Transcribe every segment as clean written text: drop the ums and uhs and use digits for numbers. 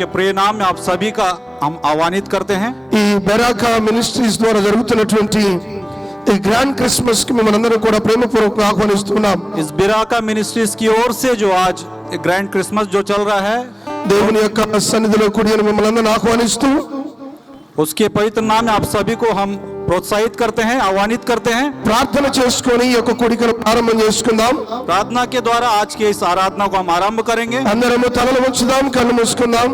के प्रिय नाम में आप सभी का हम आह्वानित करते हैं। ఈ బెరాకా మినిస్ట్రీస్ ద్వారా జరుగుతున్నటువంటి ఈ గ్రాండ్ క్రిస్మస్ కి మనందరం కూడా ప్రేమపూర్వకంగా ఆహ్వానిస్తున్నాం। इस बिराका मिनिस्ट्रीज की ओर से जो आज ग्रैंड क्रिसमस जो चल रहा है, దేవుని యొక్క సన్నిధిలో కూడి మిమ్మల్ని అందరిని ఆహ్వానిస్తూ उसके पवित्र नाम में आप सभी को हम प्रोत्साहित करते हैं, आह्वानित करते हैं। ప్రార్థన చేసుకొని ఈ యొక్క కూడికను ప్రారంభం చేసుకుందాం। प्रार्थना के द्वारा आज के इस आराधना को हम आरंभ करेंगे। అందరము తలలు వంచుదాం, కళ్ళు మూసుకుందాం।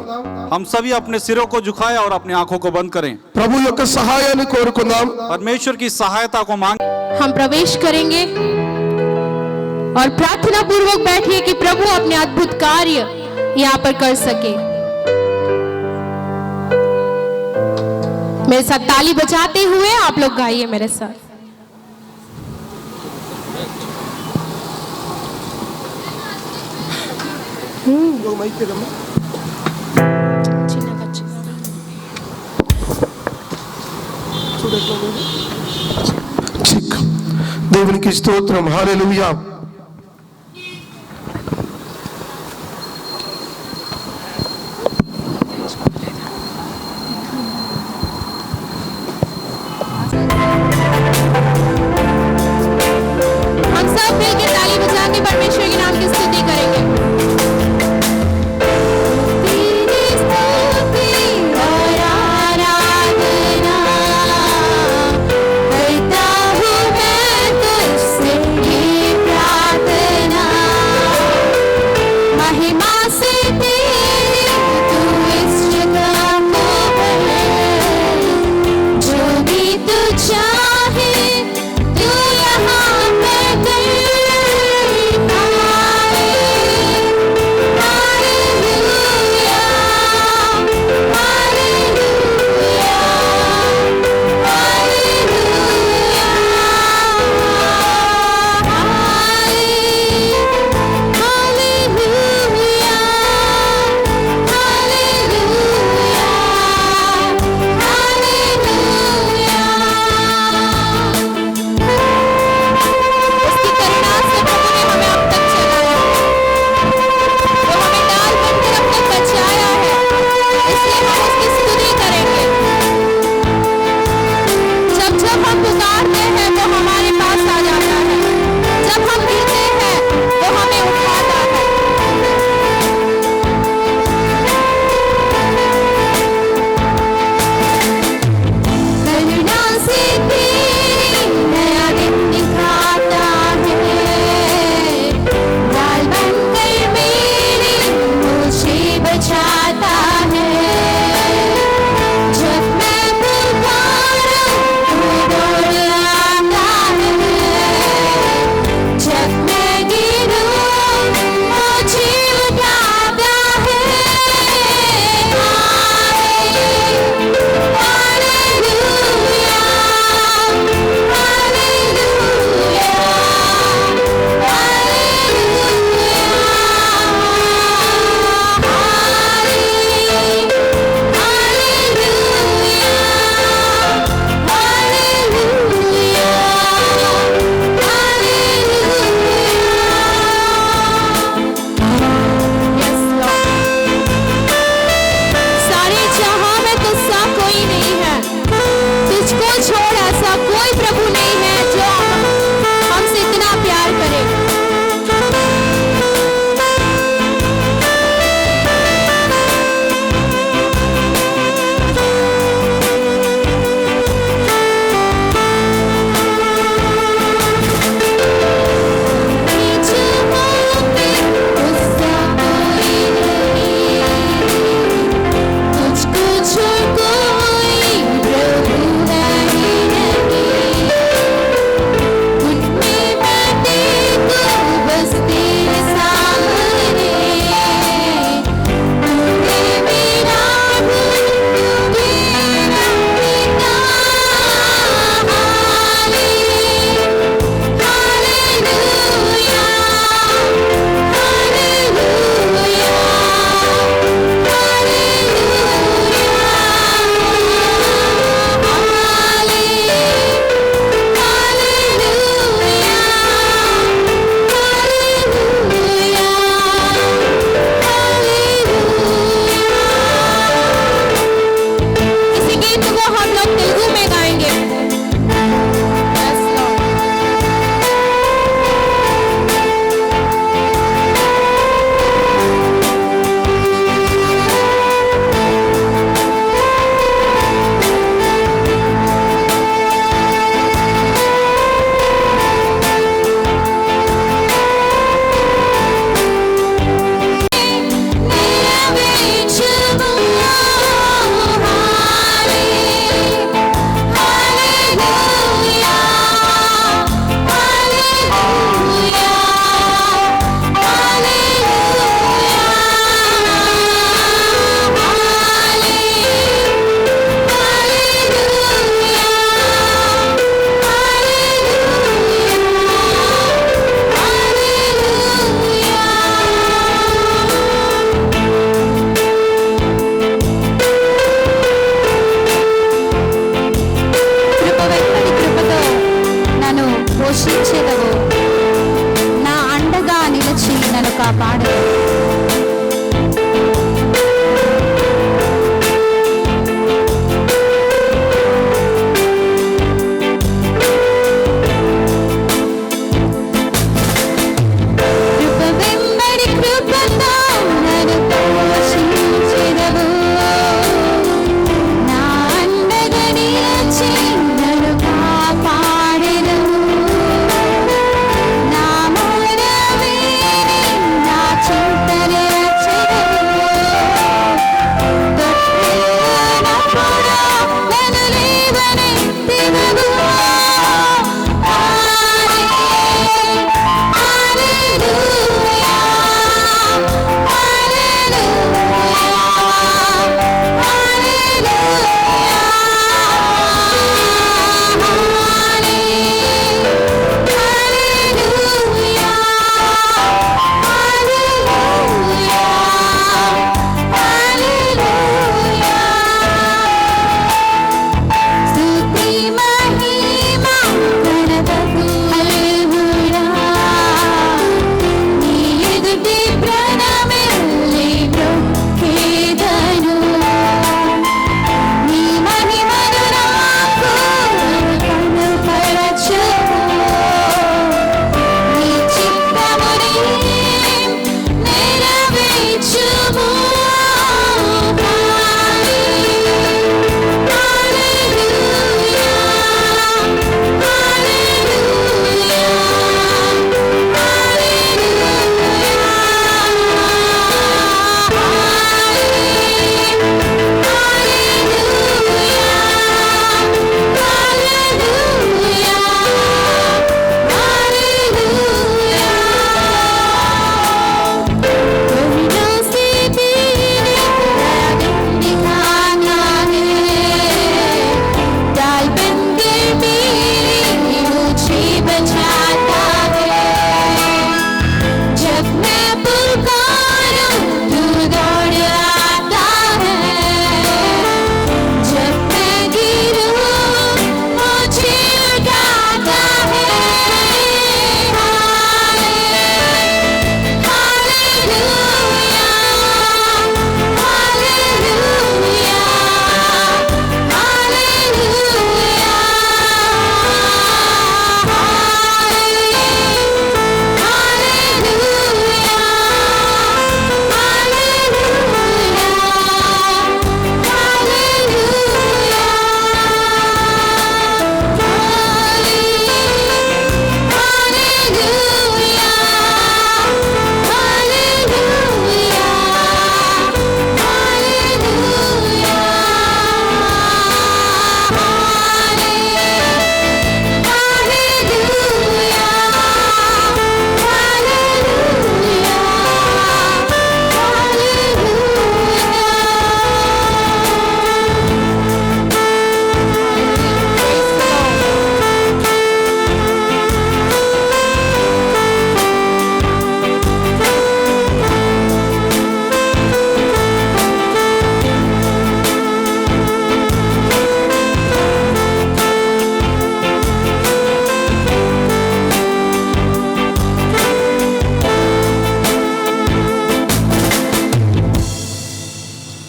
हम सभी अपने सिरों को झुकाएं और अपनी आंखों को बंद करें। ప్రభు యొక్క సహాయాన్ని కోరుకుందాం। परमेश्वर की सहायता को मांग। हम प्रवेश करेंगे और प्रार्थना पूर्वक बैठिए कि प्रभु अपने अद्भुत कार्य यहाँ पर कर सके। मेरे साथ ताली बजाते हुए आप लोग गाइए मेरे साथ। దేవునికి స్తోత్రం, హల్లెలూయా। हम सब मिलकर ताली बजा के परमेश्वर के नाम की स्तुति करेंगे। तेरी स्तुति और आराधना करता हूँ मैं तुझसे ये प्रार्थना।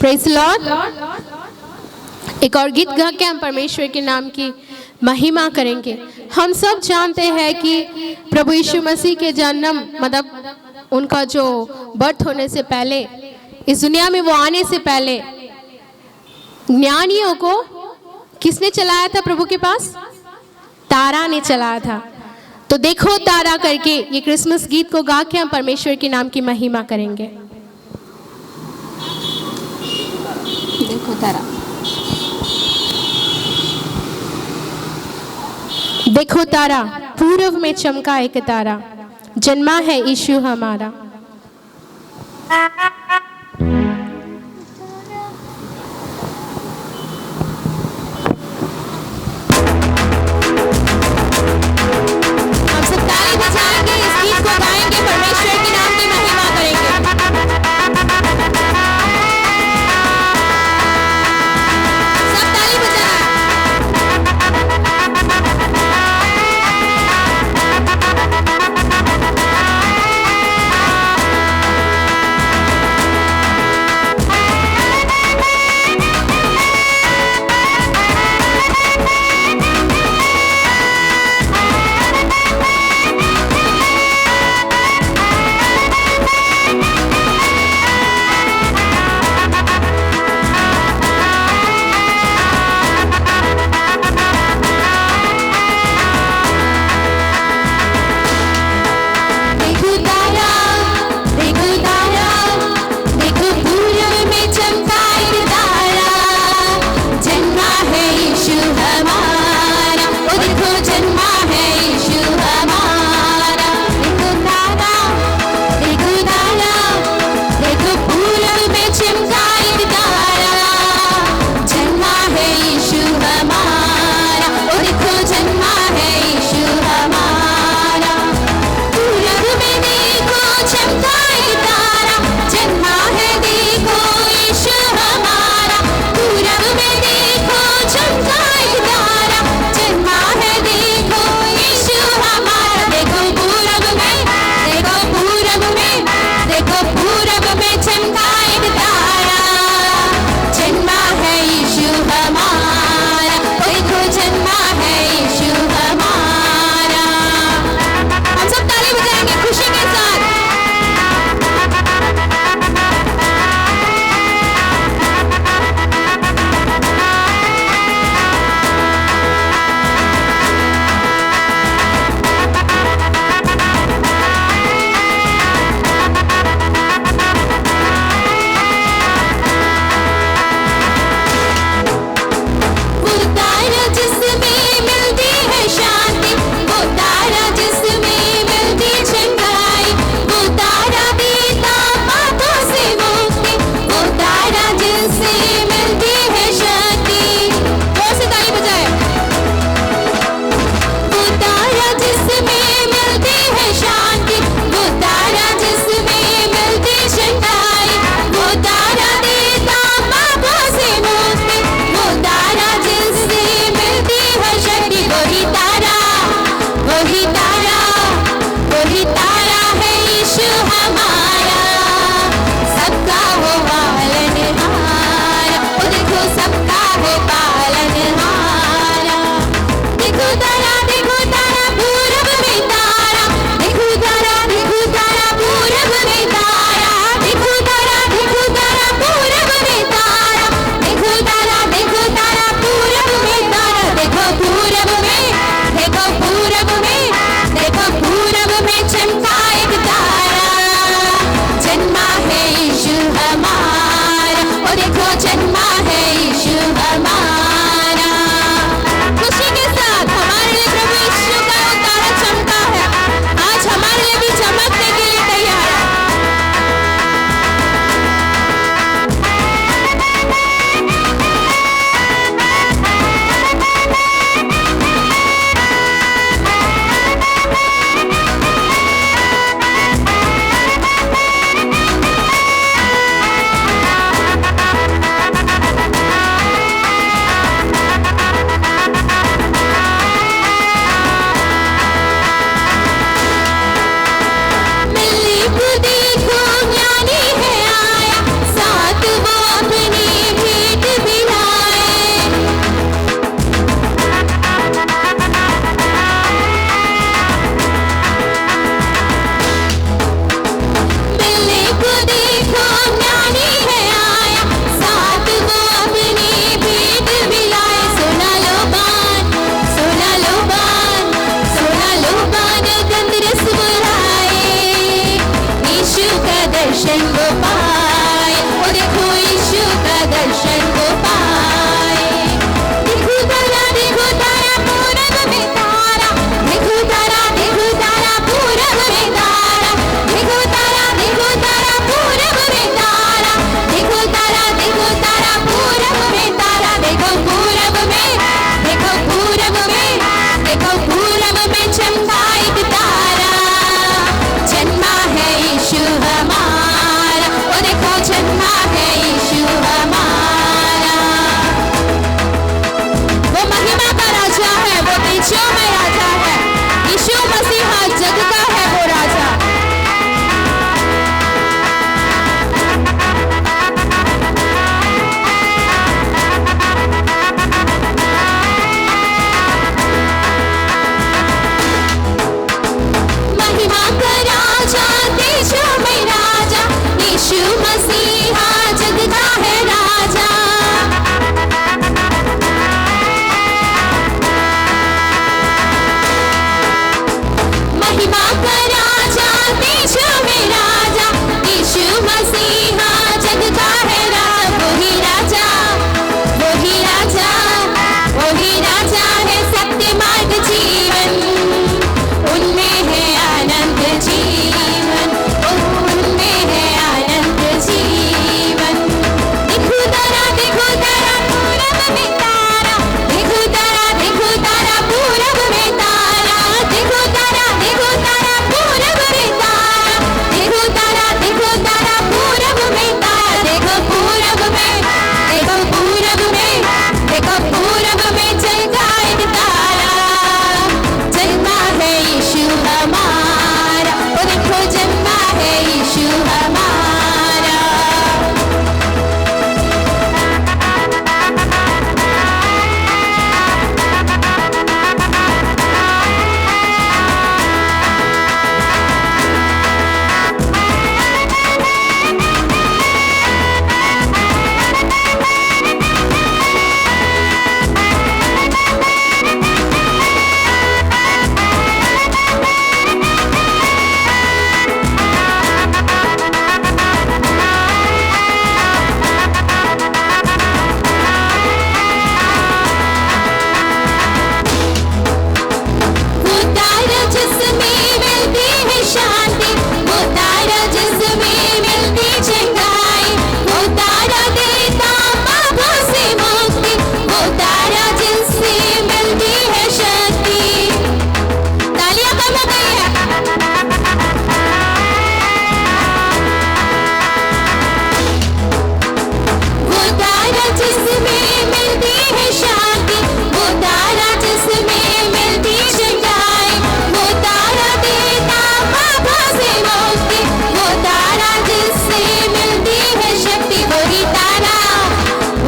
Praise Lord. एक और गीत गा के हम परमेश्वर के नाम की महिमा करेंगे। हम सब जानते हैं कि प्रभु यीशु मसीह के जन्म मतलब उनका जो बर्थ होने से पहले, इस दुनिया में वो आने से पहले ज्ञानियों को किसने चलाया था प्रभु के पास? तारा ने चलाया था। तो देखो तारा करके ये क्रिसमस गीत को गा के हम परमेश्वर के नाम की महिमा करेंगे। देखो तारा, देखो तारा, पूर्व में चमका एक तारा, जन्मा है यीशु हमारा। हम सब ताली बजाएंगे, इस गीत को गाएंगे, परमेश्वर के नाम की महिमा करेंगे। सब ताली बजाएं।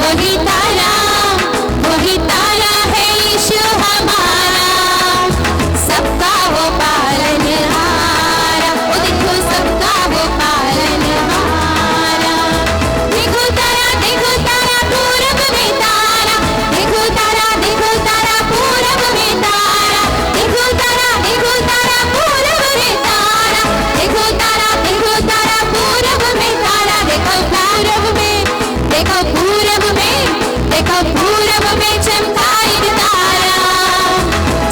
वही तारा है यीशु हमारा, सबका वो पालनहारा, वो देखो सबका वो पालनहारा। देखो तारा पूरब में तारा, देखो तारा पूरब में तारा, देखो तारा पूरब में तारा, देखो तारा पूरब में तारा, देखो पूरब में चमका एक तारा,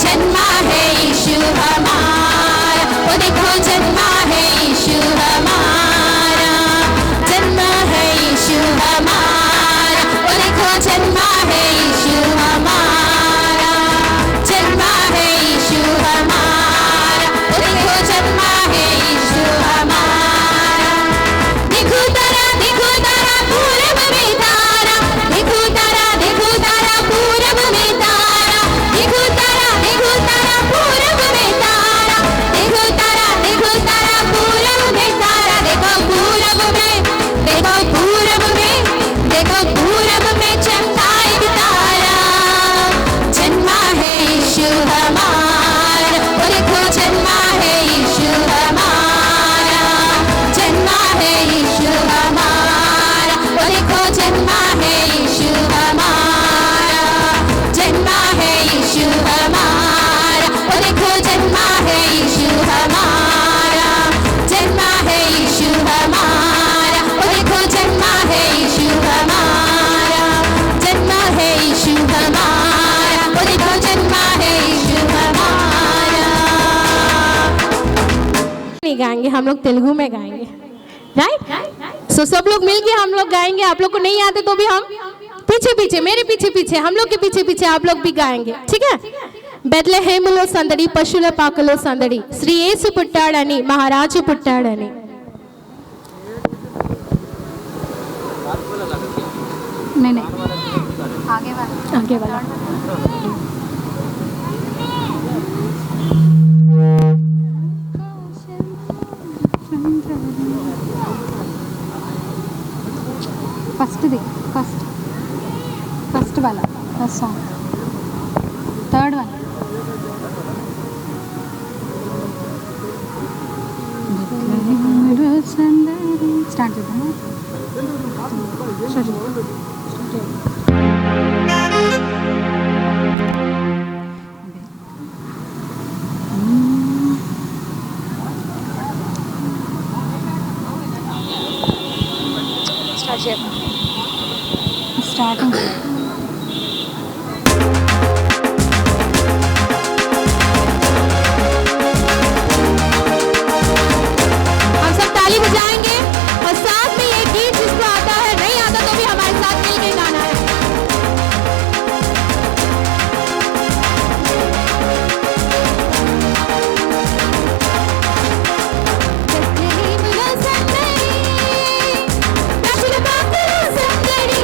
जन्मा है यीशु हमारा, वो देखो जन्मा है यीशु हमारा, जन्मा है यीशु हमारा, वो देखो जन्मा है यीशु हमारा, जन्मा है यीशु हमारा, वो देखो जन्मा है यीशु हमारा। देखो तारा पूरब में तारा, देखो तारा पूरब में तारा, देखो तारा पूरब में तारा, देखो तारा पूरब में तारा, देखो पूरब में चमका एक तारा, जन्मा है यीशु हमारा, वो देखो जन्मा है यीशु हमारा, जन्मा है यीशु हमारा, वो देखो जन्मा है यीशु हमारा, जन्मा है यीशु हमारा, वो देखो जन्मा है यीशु हमारा, जन्मा है यीशु हमारा, वो देखो जन्मा है यीशु हमारा, जन्मा है यीशु हमारा, वो देखो जन्मा है यीशु हमारा। नहीं गाएंगे, हम लोग तेलुगु में गाएंगे, राइट? सो सब लोग मिलके हम लोग गाएंगे। आप लोग को नहीं आते तो भी हम पीछे मेरे पीछे हम लोग के पीछे आप लोग भी गाएंगे, ठीक है? బెత్లెహేములో సందడి, పశుల పాకలో సందడి, శ్రీ యేసు పుట్టాడని, మహారాజు పుట్టాడని. नहीं आगे वाला फर्स्ट वाला first song, third one start చేద్దాం. स्टार्टिंग हम सब ताली बजाएंगे और साथ में ये गीत जिसको आता है, नहीं आता तो भी हमारे साथ मिलके गाना है. సందడి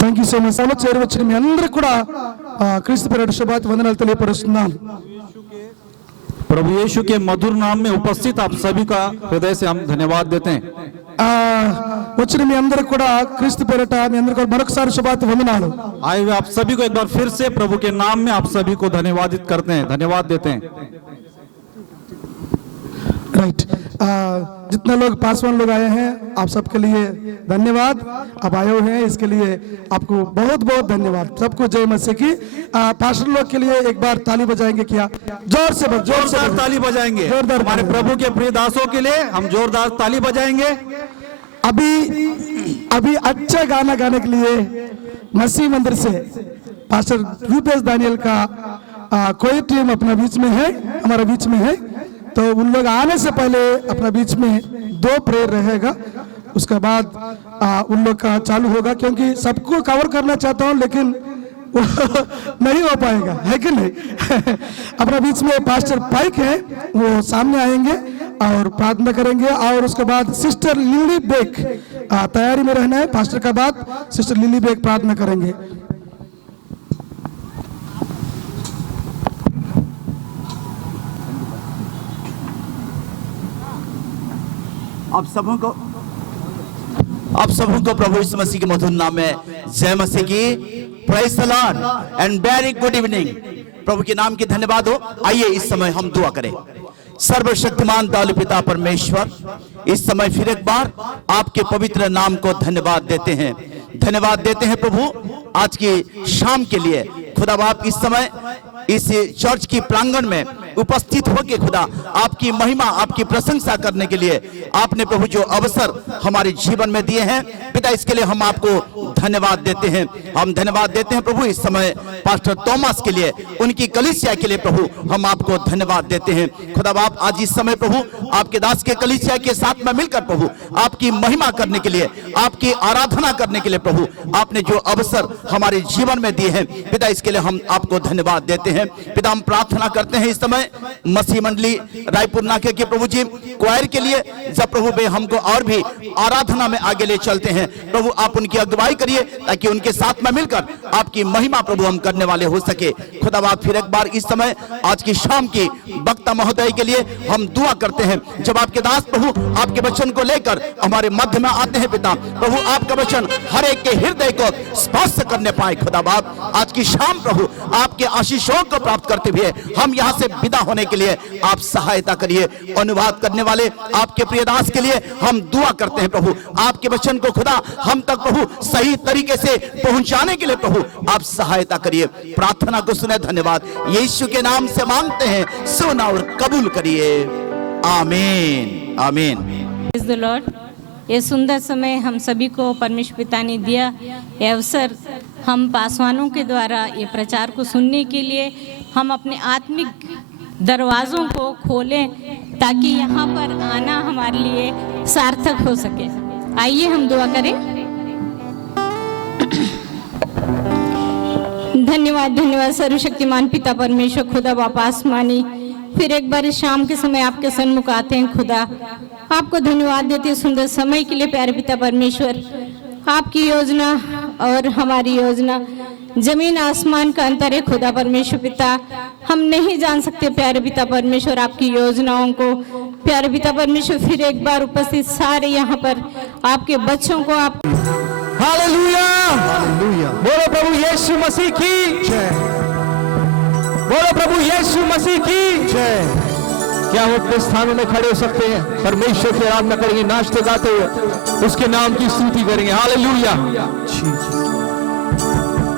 థ్యాంక్ యూ సో మచ్. సభలో చేరవచ్చిన మీ అందరికి కూడా క్రీస్తు పేరిట శుభాతి వందనాలు తెలియపరుస్తున్నాను. प्रभु यीशु के मधुर नाम में उपस्थित आप सभी का हृदय से हम धन्यवाद देते हैं. వచ్చిన మీ అందరికి కూడా క్రీస్తు పేరిట మీ అందరికి కూడా మరొకసారి శుభాతి వందనాలు. आए हुए आप सभी को एक बार फिर से प्रभु के नाम में आप सभी को धन्यवादित करते हैं, धन्यवाद देते हैं. राइट, जितने लोग पासवान लोग आए हैं आप सबके लिए धन्यवाद. आप आए हुए हैं इसके लिए आपको बहुत बहुत धन्यवाद. सबको जय मसीह की. पास्टर लोग के लिए एक बार ताली बजाएंगे क्या? जोर से जोरदार ताली बजाएंगे. जोरदार हमारे प्रभु के प्रिय दासों के लिए हम जोरदार ताली बजाएंगे. अभी अच्छा गाना गाने के लिए मसीह मंदिर से पास्टर रूपेश दानियल का कोई टीम अपना बीच में है, हमारा बीच में है. तो उन लोग आने से पहले अपना बीच में 2 प्रेयर रहेगा, उसके बाद उन लोग का चालू होगा. क्योंकि सबको कवर करना चाहता हूं लेकिन नहीं हो पाएगा, है कि नहीं. अपना बीच में पास्टर पाइक है, वो सामने आएंगे और प्रार्थना करेंगे. और उसके बाद सिस्टर लिली बेक तैयारी में रहना है. पास्टर का बाद सिस्टर लिली बेक प्रार्थना करेंगे. आप सबों को प्रभु यीशु मसीह के मधुर नाम में जय मसीह की. Praise the lord and very good evening. प्रभु के नाम की धन्यवाद हो. आइए इस समय हम दुआ करें. सर्वशक्तिमान दयालु पिता परमेश्वर, इस समय फिर एक बार आपके पवित्र नाम को धन्यवाद देते हैं. धन्यवाद देते हैं प्रभु आज की शाम के लिए. खुदा बाप इस समय इस चर्च की प्रांगण में उपस्थित होकर खुदा आपकी महिमा आपकी प्रशंसा करने के लिए आपने प्रभु जो अवसर हमारे जीवन में दिए हैं पिता, इसके लिए हम आपको धन्यवाद देते हैं. हम धन्यवाद देते हैं प्रभु इस समय पास्टर थॉमस के लिए, उनकी कलीसिया के लिए प्रभु हम आपको धन्यवाद देते हैं. खुदा बाप आज इस समय प्रभु आपके दास के कलीसिया के साथ में मिलकर प्रभु आपकी महिमा करने के लिए, आपकी आराधना करने के लिए प्रभु आपने जो अवसर हमारे जीवन में दिए हैं पिता, इसके लिए हम आपको धन्यवाद देते हैं. पिता हम प्रार्थना करते हैं इस समय मसीह मंडली रायपुर नाके के प्रभु जी क्वायर के लिए, जब प्रभु बे हमको और भी आराधना में आगे ले चलते हैं प्रभु आप उनकी अगुवाई करिए ताकि उनके साथ में मिलकर आपकी महिमा प्रभु हम करने वाले हो सके. खुदा बाप फिर एक बार इस समय आज की शाम की वक्ता महोदय के लिए हम दुआ करते हैं. जब आपके दास प्रभु आपके वचन को लेकर हमारे मध्य में आते हैं पिता, प्रभु आपका वचन हर एक के हृदय को स्पर्श करने पाए. खुदा बाप आज की शाम प्रभु आपके आशीषों को प्राप्त करते हुए हम यहाँ से विदा होने के लिए आप सहायता करिए. अनुवाद करने वाले आपके प्रिय दास के लिए हम दुआ करते हैं प्रभु आपके वचन को खुदा हम तक प्रभु सही तरीके से पहुंचाने के लिए प्रभु आप सहायता करिए. प्रार्थना को सुने. धन्यवाद यीशु के नाम से मांगते हैं, सुना और कबूल करिए. आमीन आमीन. Praise the Lord. ये सुंदर समय हम सभी को परमेश्वर पिता ने दिया. ये अवसर हम पासवानों के द्वारा ये प्रचार को सुनने के लिए हम अपने आत्मिक दरवाज़ों को खोलें ताकि यहाँ पर आना हमारे लिए सार्थक हो सके. आइए हम दुआ करें. धन्यवाद धन्यवाद सर्वशक्तिमान पिता परमेश्वर खुदा बाप आसमानी, फिर एक बार इस शाम के समय आपके सन्मुख आते हैं खुदा. आपको धन्यवाद देते हैं सुंदर समय के लिए प्यारे पिता परमेश्वर. आपकी योजना और हमारी योजना जमीन आसमान का अंतर है खुदा परमेश्वर पिता. हम नहीं जान सकते प्यारे पिता परमेश्वर आपकी योजनाओं को. प्यारे पिता परमेश्वर फिर एक बार उपस्थित सारे यहाँ पर आपके बच्चों को आप हालेलुया. बोलो प्रभु यीशु मसीह की जय. बोलो प्रभु यीशु मसीह की जय. क्या वो अपने स्थानों में खड़े हो सकते हैं? परमेश्वर की आराधना करेंगे, नाचते गाते हुए उसके नाम की स्तुति करेंगे. हालेलुया.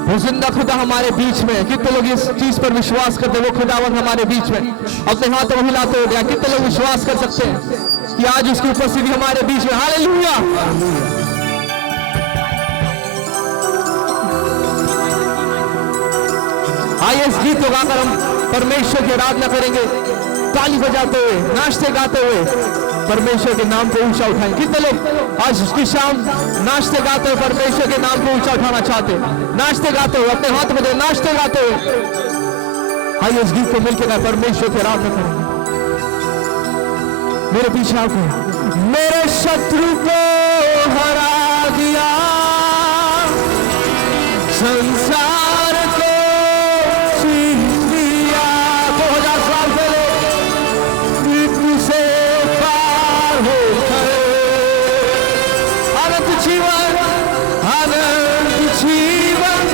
वो जिंदा खुदा हमारे बीच में. कितने लोग इस चीज पर विश्वास करते हैं? वो खुदावंद हमारे बीच में अपने हाथों में हिलाते हो गया. कितने लोग विश्वास कर सकते हैं कि आज उसकी उपस्थिति हमारे बीच में? हालेलुया. आइए इस गीत को गाकर हम परमेश्वर की आराधना करेंगे, ताली बजाते हुए, नाचते गाते हुए परमेश्वर के नाम को ऊंचा उठाएंगे. कितने लोग आज की शाम नाचते गाते हुए परमेश्वर के नाम को ऊंचा उठाना चाहते हैं? नाचते गाते हुए अपने हाथ में दे, नाचते गाते हुए आइए इस गीत को मिलकर परमेश्वर की आराधना करेंगे. मेरे पीछे आओ. मेरे शत्रु को हरा दिया संसार को जीत लिया। 2000 साल पहले मृत्यु से पार होकर अनंत जीवन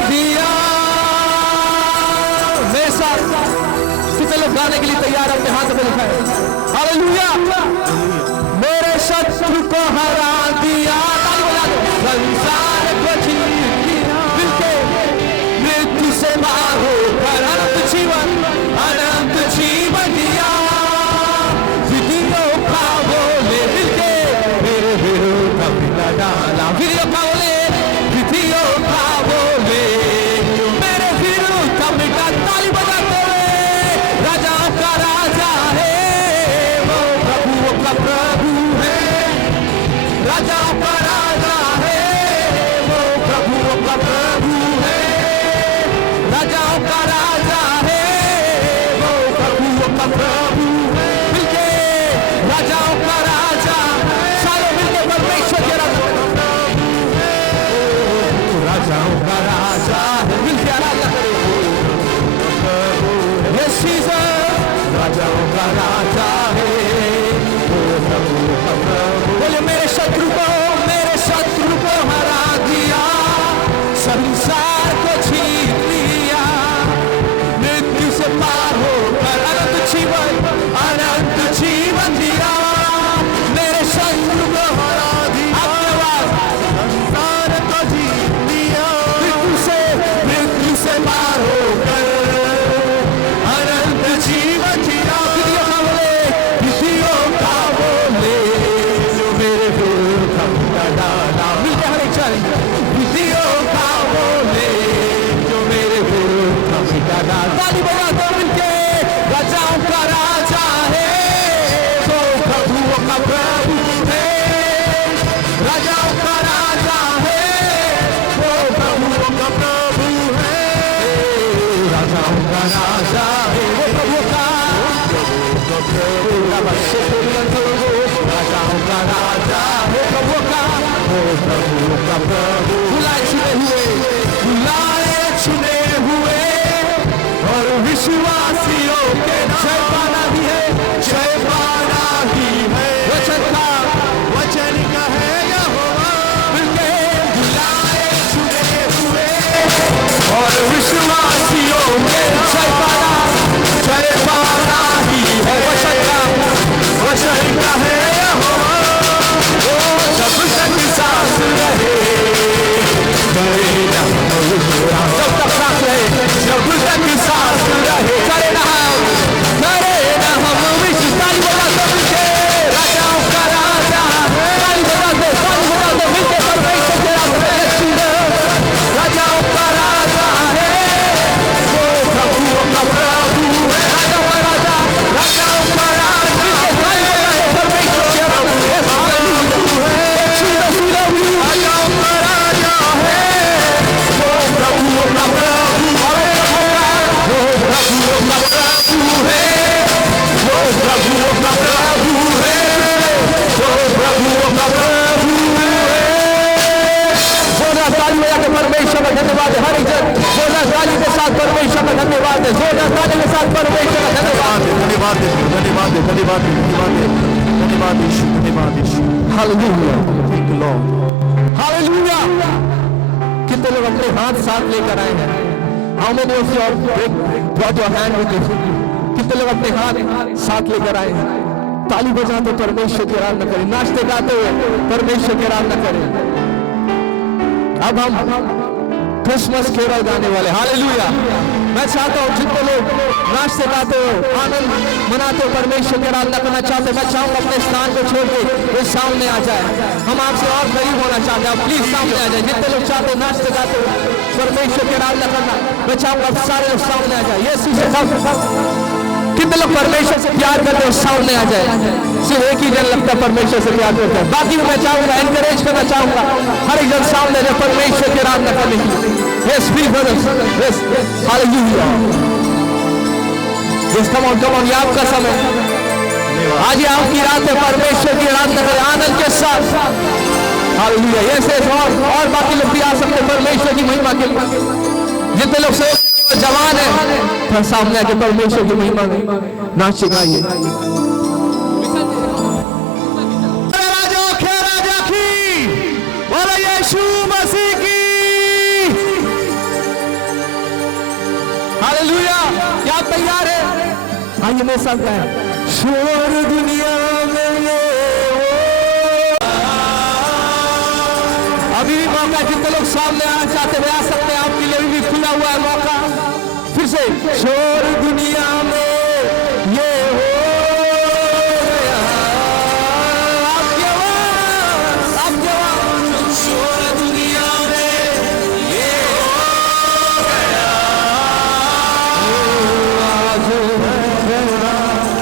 दिया। मेरे साथ कितने लोग गाने के लिए तैयार अपने हाथ में दिखाए? हालेलुया। मेरे शत्रु को हरा दिया, संसार को जीत लिया, मिलके मृत्यु से पार होकर अनंत जीवन दिया। विधियों का बोले मिलके मेरे विरोध मिला डाला। विधियों का बोले मेरे विरोध मिटा। ताली बजाते हुए राजाओं का राजा है वो, प्रभुओं का प्रभु है। राजाओं का राजा है वो, प्रभुओं का प्रभु है। राजाओं का राजा है वो, प्रभुओं का प्रभु है। मिलके राजाओं का राजा, सारे मिलके परमेश्वर के राजाओं का राजा है। मिलके आराधना करें। यस जीसस, राजाओं का राजा है वो, प्रभुओं का प्रभु। बोले मेरे शत्रु को हरा दिया, संसार को जीत लिया, मृत्यु से पार होकर अनंत जीवन दिया। मेरे शत्रु को हरा दिया, संसार को जीत लिया, मृत्यु से पार होकर अनंत जीवन दिया। विधियों का बोले जो मेरे विरोध मिटा डाला। मिलते हर एक चल। विधियों का बोले जो मेरे विरोध मिटा डाला। ताली बजा दो मिलके। राजाओं का राजा है वो, प्रभुओं का प्रभु है। राजाओं का राजा है वो, प्रभुओं का प्रभु है। राजाओं का राजा है वो, प्रभुओं का प्रभु। राजाओं का राजा है प्रभुओं का प्रभु। बुलाए चुने हुए और विश्वासियों के जय पाना ही है, जय पाना ही है। वचन का है यहोवा। मिलके बुलाए चुने हुए और विश्वासियों के जय पाना ही है। वचन का है यहोवा। वो जब तक सांस रहे, जब तक सांस रहे, जब तक सांस रहे, करे ना हम विश्वास बजाते मिलके। राजाओं का राजा ताली बजाते मिलके परमेश्वर के राजाओं का राजा है वो, प्रभुओं का प्रभु है। राजाओं का राजा मिलके ताली बजाते परमेश्वर के राजाओं का राजा है वो, प्रभुओं का प्रभु है। वो प्रभुओं का प्रभु है, वो प्रभुओं का प्रभु है, वो प्रभुओं का प्रभु है। जोरदार ताली बजा के परमेश्वर का धन्यवाद है। हर एक जन जोरदार ताली के साथ परमेश्वर का धन्यवाद है। जोरदार ताली के साथ परमेश्वर का धन्यवाद है। Hallelujah, hallelujah. कितने लोग अपने हाथ साथ लेकर आए हैं? How many of you brought your hand with you? कितने लोग अपने हाथ साथ लेकर आए हैं? ताली बजाते परमेश्वर की आराधना करें, नाचते गाते हुए परमेश्वर की आराधना करें। अब हम क्रिसमस केरल गाने वाले। हालेलुया। मैं चाहता हूँ जितने लोग नाचते गाते हो, आनंद मनाते हो, परमेश्वर की आराधना करना चाहते हो, मैं चाहूँगा अपने स्थान को छोड़ के वो सामने आ जाए। हम आपसे और करीब होना चाहते हैं, प्लीज सामने आ जाए। जितने लोग चाहते हो नाचते गाते हो परमेश्वर की आराधना करना, मैं चाहूँगा सारे लोग सामने आ जाए। ये कितने लोग परमेश्वर से प्यार करते हो सामने आ जाए। सिर्फ एक ही जन लगता है परमेश्वर से प्यार करता है। बाकी मैं चाहूंगा एनकरेज करना चाहूंगा हर एक जन सामने जाए परमेश्वर की आराधना करने की। Yes please brothers, yes hallelujah. Yes come on ये आपका समय। आज ये आपकी रात है, परमेश्वर की आराधना करें आनंद के साथ। हालेलुया। ऐसे और बाकी लोग भी आ सकते परमेश्वर की महिमा के लिए। जितने लोग जवान है तो सामने आके परमेश्वर की महिमा में नाच गाइए। राजा की बोलो यीशु मसीह की हालेलुया। क्या तैयार है? आइए मेरे साथ गाएं। शोर दुनिया में अभी भी मौका, जितने लोग सामने आना चाहते हुए आ सकते हैं, आपके लिए भी खुला हुआ है मौका। फिर से शोर दुनिया में ये हो गया, आपकी आवाज़ शोर दुनिया में ये हो गया, आज पैदा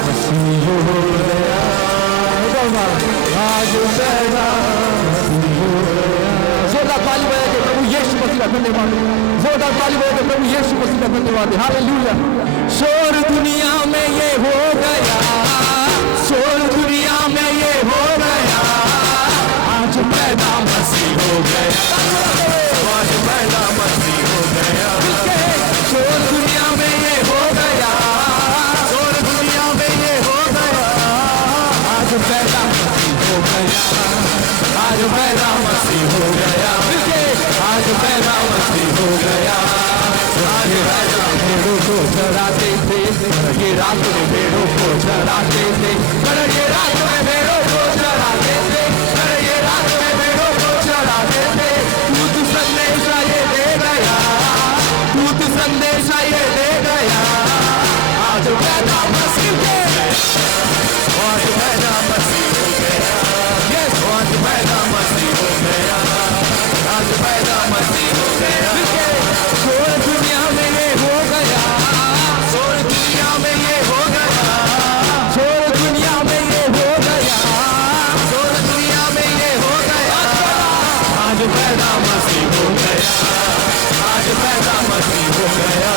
मसीह हो गया, आज पैदा ताली बजा के प्रभु यीशु मसीह का धन्यवाद। जोरदार ताली बजा के प्रभु यीशु मसीह का धन्यवाद। हालेलुया। शोर दुनिया में ये हो गया, शोर दुनिया में ये हो गया, आज पैदा मसीह हो गया, आज पैदा मसीह हो गया। शोर दुनिया में ये हो गया, शोर दुनिया में ये हो गया, आज पैदा मसीह हो गया, आज पैदा मसीह हो गया, आज पैदा मसीह हो गया। आज पैदा भेड़ों को चराते थे, ये रात में भेड़ों को चराते थे, ये रात में भेड़ों को चराते थे, ये रात में भेड़ों को चराते थे। दूत संदेशा ये दे गया, दूत संदेशा ये दे गया, आज पैदा मसीह हो गया, आज पैदा मसीह हो गया, आज पैदा मसीह हो गया, आज पैदा मसीह हो गया। शोर दुनिया में ये हो गया, शोर दुनिया में ये हो गया, शोर दुनिया में ये हो गया, शोर दुनिया में ये हो गया, आज पैदा मसीह हो गया, आज पैदा मसीह हो गया,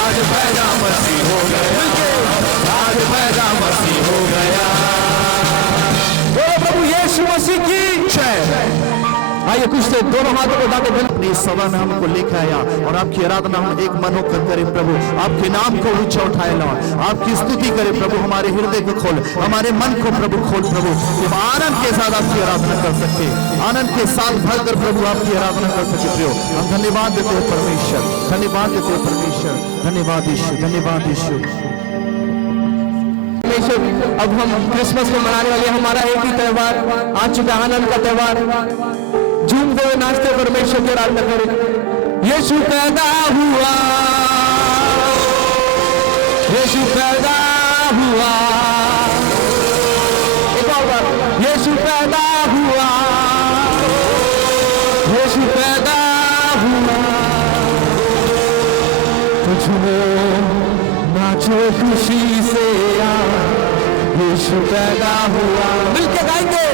आज पैदा मसीह हो गया, आज पैदा मसीह हो गया। बोलो प्रभु यीशु मसीह की जय। आइए कुछ से दोनों हाथों को उठाकर अपनी सभा में हमको लेकर आया और आपकी आराधना हम एक मन होकर करें प्रभु, आपके नाम को ऊंचा उठाए लॉर्ड, आपकी स्तुति करें प्रभु, हमारे हृदय को खोल, हमारे मन को प्रभु खोल प्रभु, हम आनंद के साथ आपकी आराधना कर सकते, आनंद के साथ भरकर प्रभु आपकी आराधना कर सके। प्रियो हम धन्यवाद देते हैं परमेश्वर, धन्यवाद देते हैं परमेश्वर, धन्यवाद यीशु, धन्यवाद यीशु। अब हम क्रिसमस को मनाने वाले, हमारा एक ही त्यौहार आ चुका, आनंद का त्यौहार। झूमते हुए नाचते परमेश्वर की आराधना करें। यीशु पैदा हुआ, यीशु पैदा हुआ, एक और बार, यीशु पैदा हुआ, यीशु पैदा हुआ, तुझको नाचो खुशी से आ, यीशु पैदा हुआ। मिलके गाएंगे,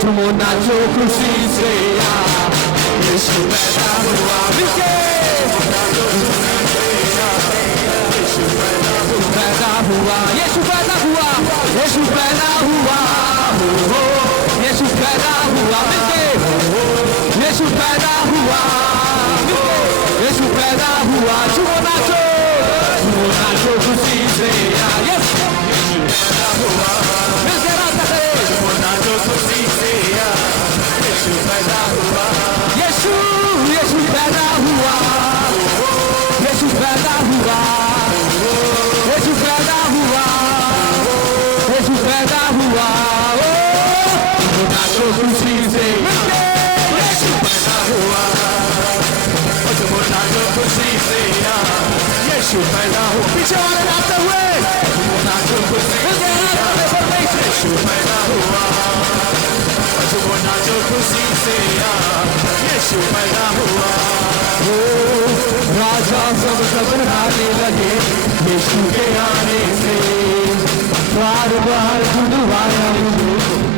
तुम नाचो खुशी से आ, यीशु पैदा हुआ। मिलके यीशु पैदा हुआ, यीशु पैदा हुआ, यीशु पैदा हुआ, यीशु पैदा हुआ। मिलके यीशु पैदा हुआ, यीशु पैदा हुआ। तुम नाचो खुशी से आ, यीशु पैदा हुआ। मिलके रात करें, तुम नाचो खुशी से आ, यीशु पैदा हुआ, यीशु यीशु पैदा हुआ, यीशु पैदा हुआ, यीशु पैदा हुआ, यीशु पैदा हुआ। तुम नाचो खुशी से, यीशु पैदा हुआ, तुम नाचो खुशी से आ, यीशु पैदा हुआ। पीछे वाले नाचते हुए, तुम नाचो खुशी से आ, यीशु पैदा हुआ, तुम नाचो खुशी से आ, यीशु पैदा हुआ। राजा सब घबराने लगे यीशु के आने से, बार बार खुलवाया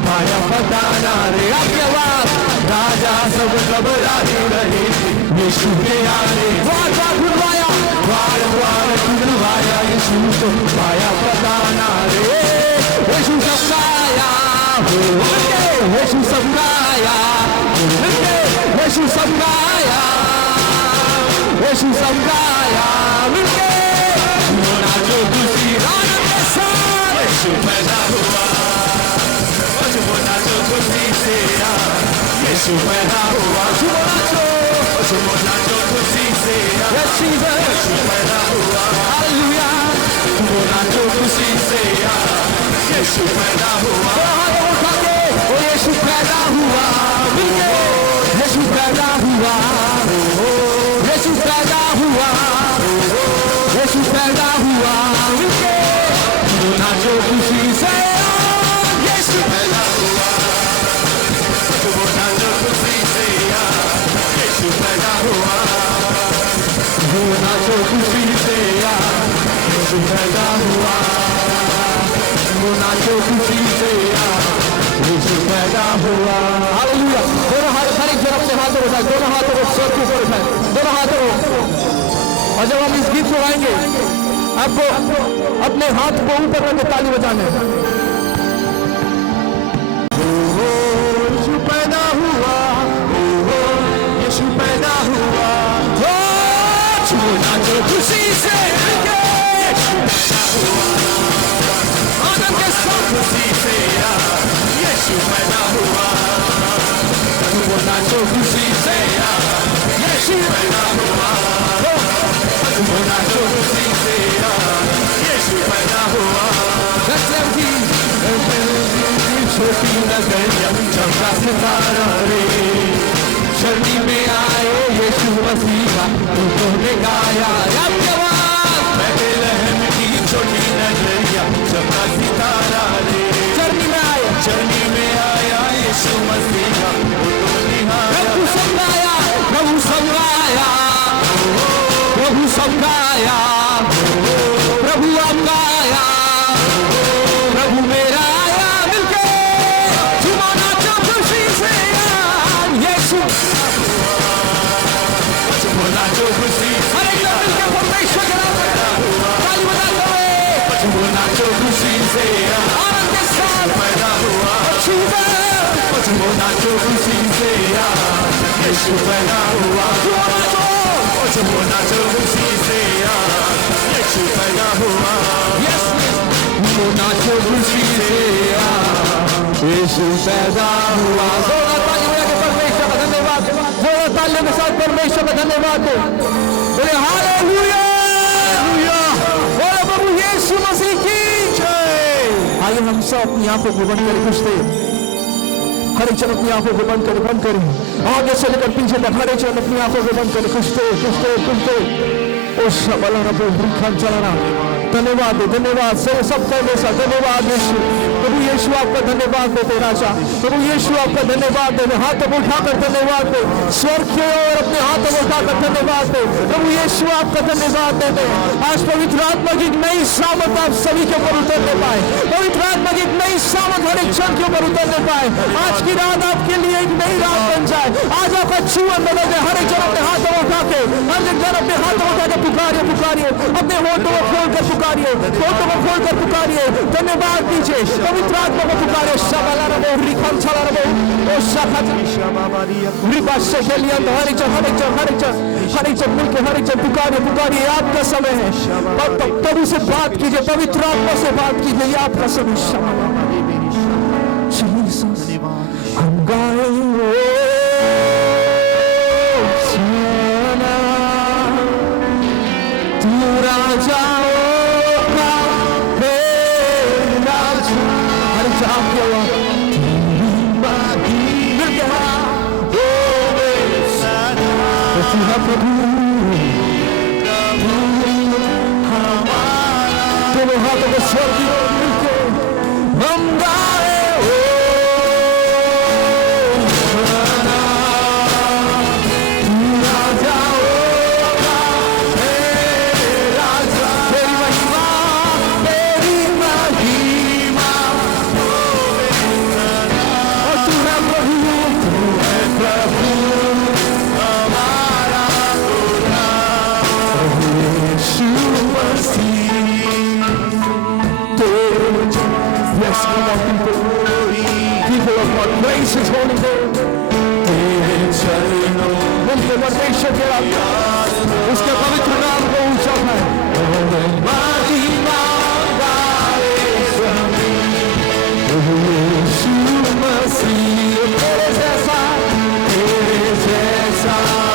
पाया बताना रे। आपकी आवाज, राजा सब घबराने लगे यीशु के आने, बार बार खुलवाया, बार बार खुलवाया यीशु को पाया बताना रे। यीशु सबका आया हो यीशु सबका आया, मिलके यीशु सबका आया, यीशु सबका आया, मिलके नाचो खुशी आनंद के साथ, यीशु पैदा हुआ, नाचो खुशी से, यीशु पैदा हुआ, नाचो खुशी से, यीशु पैदा हुआ, हालेलुया, नाचो खुशी से, यीशु पैदा हुआ, यीशु पैदा हुआ, यीशु पैदा हुआ, यीशु पैदा हुआ, यीशु पैदा हुआ, नाचो खुशी से, यीशु पैदा हुआ, नाचो खुशी से, यीशु पैदा हुआ, नाचो खुशी से, यीशु पैदा हुआ, नाचो खुशी से, यीशु पैदा हुआ, हालेलुया। दोनों हाथ हर एक तरफ से हाथों उठाए, दोनों हाथों को सर के ऊपर उठाए, दोनों हाथों को, और जब हम इस गीत को गाएंगे आपको अपने हाथ को ऊपर करके ताली बजाने हैं। यीशु पैदा हुआ, यीशु पैदा हुआ, नाचो खुशी से, आनंद के साथ खुशी से, यीशु पैदा हुआ, नाचो खुशी से, यीशु पैदा हुआ, नाचो खुशी से, यीशु पैदा हुआ, छोटी नगरिया चमका सितारा रे, शर्नी में आए यीशु मसीह उन्होंने गाया, बैतलहम की छोटी नगरिया चमका सितारा रे, चरनी में आया यीशु मसीह उन्होंने गाया, प्रभु समझाया, प्रभु समझाया, प्रभु समझाया, प्रभु आपका आया, प्रभु मेरा आया, मिलके जुमाना जो खुशी से, यीशु जुमाना जो खुशी, हर एक लोग मिलके परमेश्वर के नाम में ताली बजाते हुए, जुमाना जो खुशी से, आनंद के साथ पैदा हुआ, जुमाना जो खुशी से, यीशु पैदा हुआ, जुमाना जो खुशी से, यीशु पैदा हुआ, नाचो खुशी से, यीशु पैदा हुआ। जोरदार तालियों के परमेश्वर का धन्यवाद, जोरदार तालियों के साथ परमेश्वर का धन्यवाद दो, बोले हालेलुया, बोले प्रभु यीशु मसीह की जय। आइए हम सब अपनी आंखों को बंद करें, कुछ देर हर एक जन अपनी आंखों को बंद करें, आगे से लेकर पीछे तक हर एक जन अपनी आंखों को बंद करें, कुछ देर ओ शबला रब भूखा चलना, धन्यवाद दे, धन्यवाद से सब कहने सा, धन्यवाद यीशु, प्रभु यीशु आपका धन्यवाद देते राजा, प्रभु यीशु आपका धन्यवाद दे, हाथों उठाकर धन्यवाद दे, स्वर्ग की ओर अपने हाथों उठाकर धन्यवाद दे, प्रभु यीशु आपका धन्यवाद देते हैं। आज पवित्र आत्मा की नई सामत आप सभी के ऊपर उतरने पाए, पवित्र आत्मा की नई सामत हर एक जन के ऊपर उतरने पाए, आज की रात आपके लिए एक नई रात बन जाए, आज आपका जीवन बदल जाए, हर एक जन अपने हाथों उठा के, हर एक जन अपने हाथों उठा के पुकारिए, पुकारिए, अपने होठों को खोलकर पुकारिए, होठों को खोलकर पुकारिए, धन्यवाद दीजिए, पवित्र आत्मा को पुकारिए, शबला रबो रिखम छला रबो ओ शाखा रिबा शेलियन, हर एक जन मिलकर हर एक जन पुकारिए, पुकारिए, आपका समय है, प्रभु से बात कीजिए, पवित्र आत्मा से बात कीजिए, ये आपका समय, हम गाएंगे दोनों हाथों को स्वर की ओर मिलके हम गाए तो praise His holy name. मिलके परमेश्वर के उसके पवित्र नाम को ऊंचा उठाएं। यीशु मसीह तेरे जैसा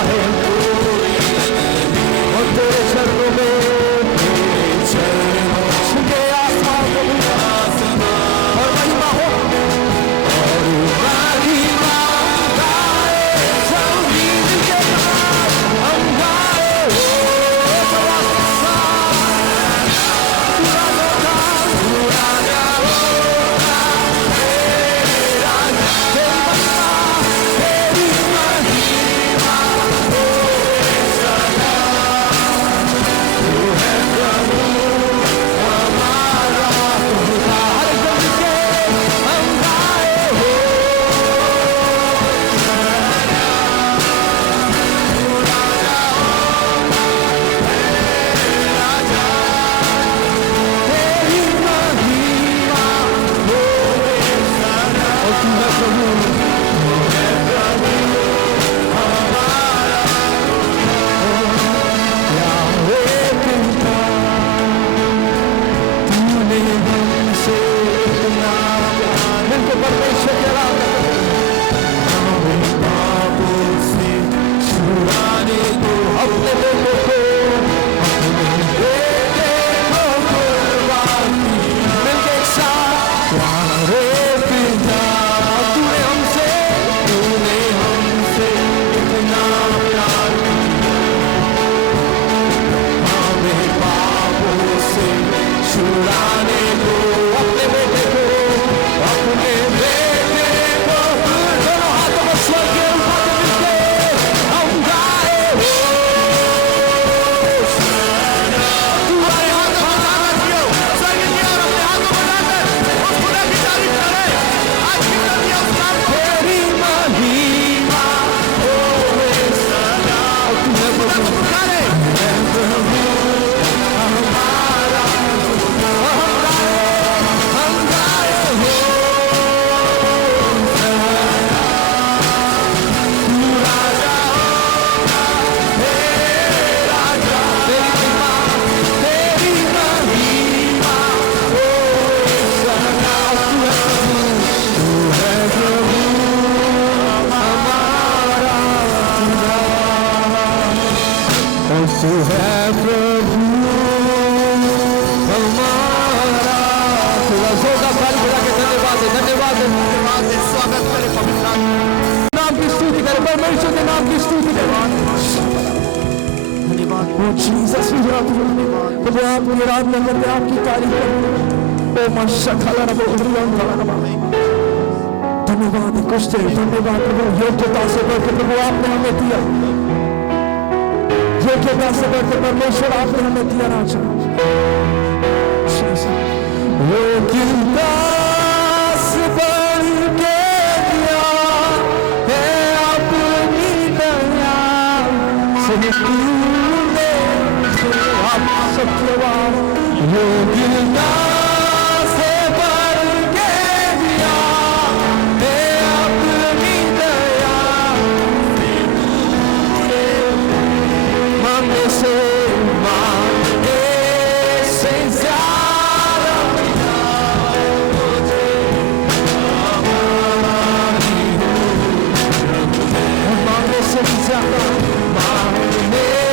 है कोई और तेरे चरणों में झुके आसमान को और महिमा हो और महिमा गाए जमीन के पास हम गाए आपकी तारीफ धन्यवाद कुछ धन्यवाद प्रभु योग्यता से बढ़कर प्रभु आपने हमें दिया योग्यता से बढ़कर परमेश्वर आपने हमें दिया राजा योग्यता से बढ़ के दिया है अपनी दया से आप सत्यवान योग्यता से बढ़ के दिया है अपनी दया मांगने से ज्यादा मांगने से ज्यादा मांगने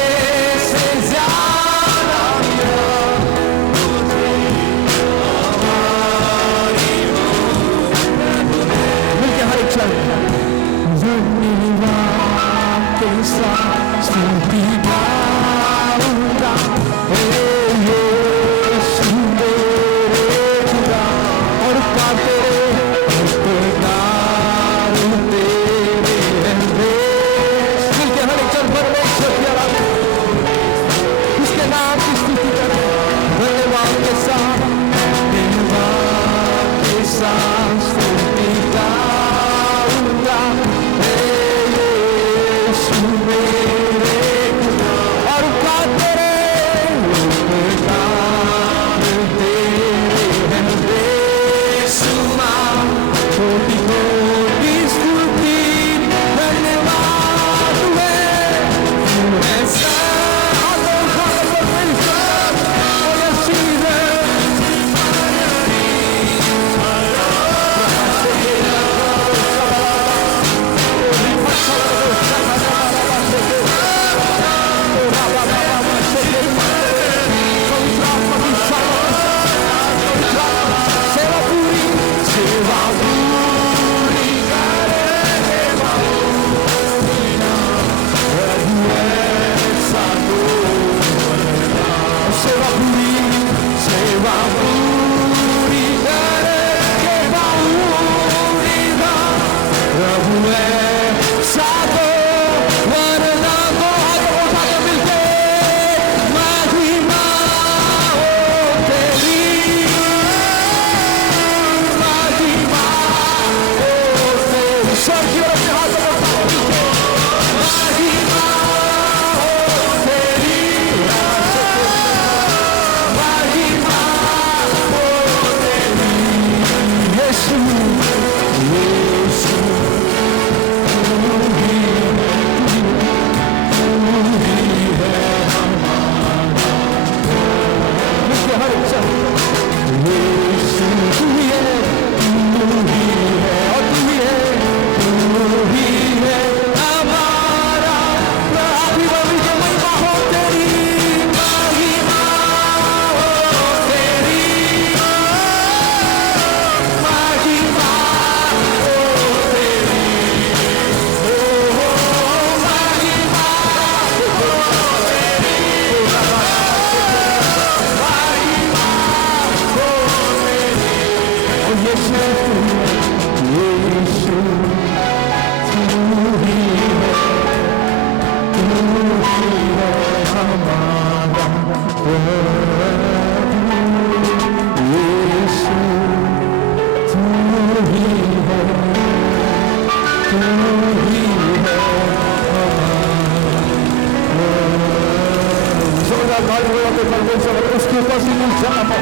उसकी उपस्थिति इस जगह पर,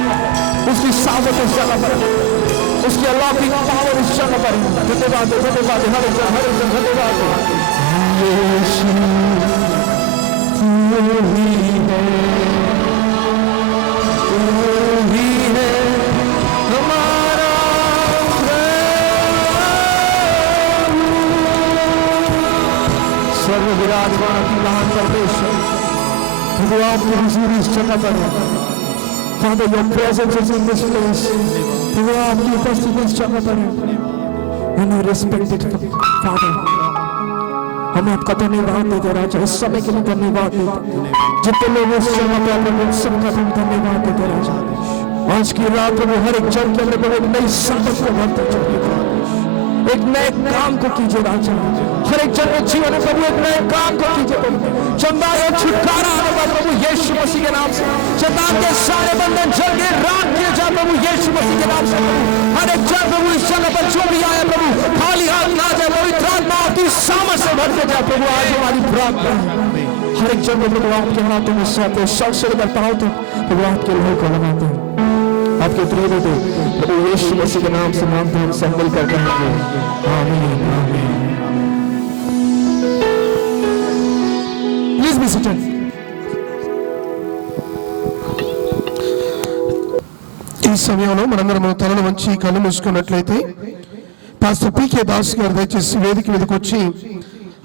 उसकी सामर्थ इस जगह पर, उसकी अलौकिक पावर इस जगह पर। धन्यवाद धन्यवाद हर एक जन धन्यवाद। यीशु तू ही है हमारा सर्व विराजमान की महान परमेश्वर, प्रभु आपकी हुजूरी इस जगह पर है। Father, your presence is in this place. प्रभु आपकी उपस्थिति इस जगह पर है। And we respect it, Father. हम आपका धन्यवाद देते राजा, इस समय के लिए धन्यवाद देते। जितने लोग इस जगह पे आए हैं सबका हम धन्यवाद देते राजा। आज की रात प्रभु हर एक जन के अंदर प्रभु एक नई संकट को भरते चलिए, एक नए काम को कीजिए राजा। हर एक जन के जीवन में प्रभु एक नए काम को कीजिए प्रभु। चंदा और छुटकारा आने का प्रभु यीशु मसीह के नाम से। शैतान के सारे बंधन जल के राख किए जाए प्रभु यीशु मसीह के नाम से। हर एक जन प्रभु इस जगह पर जो भी आया प्रभु खाली हाथ ना जाए, पवित्र आत्मा की सामर्थ से भर के जाए प्रभु। आज हमारी प्रार्थना है हर एक जन प्रभु आपके हाथों में सौंपे, सर से लेकर पांव तक प्रभु आपके लोहे को लगाते हैं। आपके प्रिय बेटे प्रभु यीशु मसीह के नाम से मांगते हम सब मिलकर कहेंगे आमीन आमीन। Please be seated. ఈ సమయంలో మనందరం తలను వంచి కళ్ళు మూసుకున్నట్లయితే పాస్టర్ పీకే దాస్ గారు దయచేసి వేదిక మీదకి వచ్చి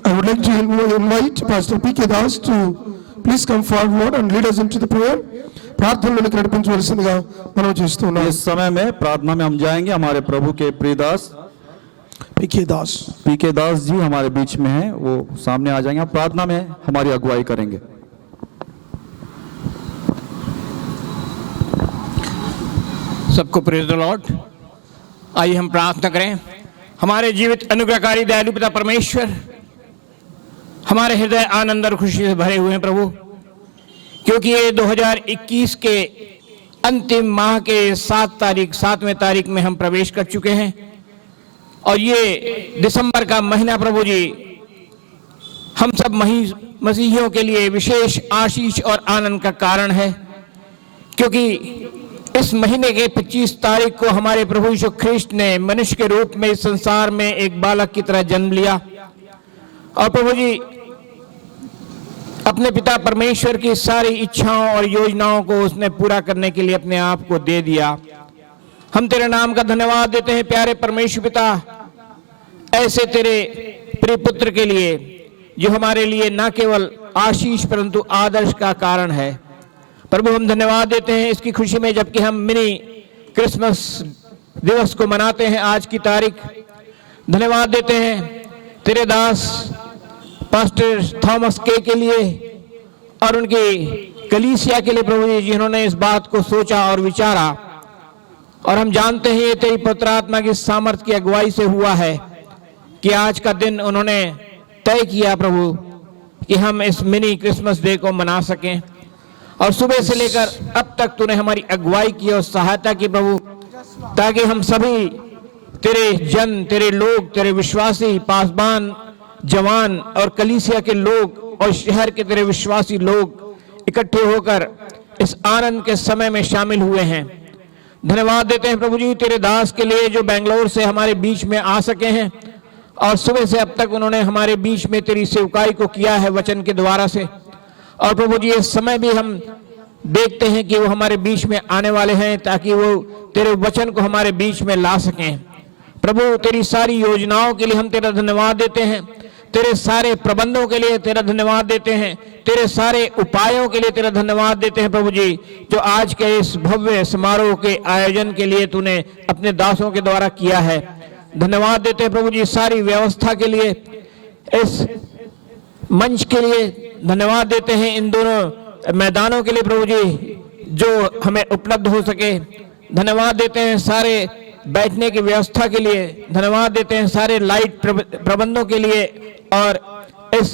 I would like to invite Pastor P.K. Das to please come forward and lead us into the prayer. ప్రార్థనలోకి నడిపించవలసిందిగా మనం చేస్తున్నాం। इस समय में प्रार्थना में हम जाएंगे। हमारे प्रभु के प्रिय दास पीके दास जी हमारे बीच में हैं, वो सामने आ जाएंगे। प्रार्थना में हमारी अगुवाई करेंगे। सबको प्रेज द लॉर्ड। आइए हम प्रार्थना करें। हमारे जीवित अनुग्रहकारी दयालु पिता परमेश्वर, हमारे हृदय आनंद और खुशी से भरे हुए हैं प्रभु, क्योंकि ये 2021 के अंतिम माह के 7वें तारीख में हम प्रवेश कर चुके हैं और ये दिसंबर का महीना प्रभु जी हम सब मसीहियों के लिए विशेष आशीष और आनंद का कारण है, क्योंकि इस महीने के 25 तारीख को हमारे प्रभु यीशु ख्रिस्ट ने मनुष्य के रूप में इस संसार में एक बालक की तरह जन्म लिया और प्रभु जी अपने पिता परमेश्वर की सारी इच्छाओं और योजनाओं को उसने पूरा करने के लिए अपने आप को दे दिया। हम तेरे नाम का धन्यवाद देते हैं प्यारे परमेश्वर पिता, ऐसे तेरे प्रिय पुत्र के लिए जो हमारे लिए न केवल आशीष परंतु आदर्श का कारण है। प्रभु हम धन्यवाद देते हैं इसकी खुशी में, जबकि हम मिनी क्रिसमस दिवस को मनाते हैं आज की तारीख। धन्यवाद देते हैं तेरे दास पास्टर थॉमस के लिए और उनकी कलीसिया के लिए प्रभु जी, जिन्होंने इस बात को सोचा और विचारा, और हम जानते हैं ये तेरी पवित्र आत्मा की सामर्थ्य की अगुवाई से हुआ है कि आज का दिन उन्होंने तय किया प्रभु कि हम इस मिनी क्रिसमस डे को मना सकें। और सुबह से लेकर अब तक तूने हमारी अगुवाई की और सहायता की प्रभु, ताकि हम सभी तेरे जन, तेरे लोग, तेरे विश्वासी पासबान जवान और कलीसिया के लोग और शहर के तेरे विश्वासी लोग इकट्ठे होकर इस आनंद के समय में शामिल हुए हैं। धन्यवाद देते हैं प्रभु जी तेरे दास के लिए जो बेंगलोर से हमारे बीच में आ सके हैं और सुबह से अब तक उन्होंने हमारे बीच में तेरी सेवकाई को किया है वचन के द्वारा से। और प्रभु जी इस समय भी हम देखते हैं कि वो हमारे बीच में आने वाले हैं ताकि वो तेरे वचन को हमारे बीच में ला सकें। प्रभु तेरी सारी योजनाओं के लिए हम तेरा धन्यवाद देते हैं, तेरे सारे प्रबंधों के लिए तेरा धन्यवाद देते हैं, तेरे सारे उपायों के लिए तेरा धन्यवाद देते हैं प्रभु जी, जो आज के इस भव्य समारोह के आयोजन के लिए तूने अपने दासों के द्वारा किया है। धन्यवाद देते हैं प्रभु जी सारी व्यवस्था के लिए, इस मंच के लिए धन्यवाद देते हैं, इन दोनों मैदानों के लिए प्रभु जी जो हमें उपलब्ध हो सके। धन्यवाद देते हैं सारे बैठने की व्यवस्था के लिए, धन्यवाद देते हैं सारे लाइट प्रबंधों के लिए और इस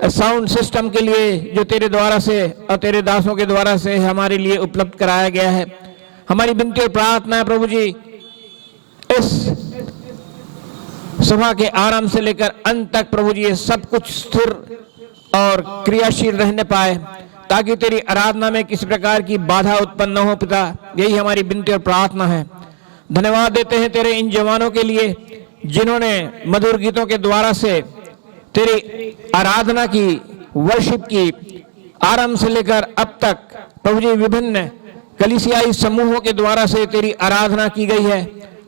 साउंड सिस्टम के लिए जो तेरे द्वारा से और तेरे दासों के द्वारा से हमारे लिए उपलब्ध कराया गया है। हमारी विनती और प्रार्थना है प्रभु जी, इस सभा के आरंभ से लेकर अंत तक प्रभु जी ये सब कुछ स्थिर और क्रियाशील रहने पाए, ताकि तेरी आराधना में किसी प्रकार की बाधा उत्पन्न न हो पिता। यही हमारी विनती और प्रार्थना है। धन्यवाद देते हैं तेरे इन जवानों के लिए जिन्होंने मधुर गीतों के द्वारा से तेरी आराधना की, वर्शिप की आरंभ से लेकर अब तक प्रभु जी विभिन्न कलीसियाई समूहों के द्वारा से तेरी आराधना की गई है।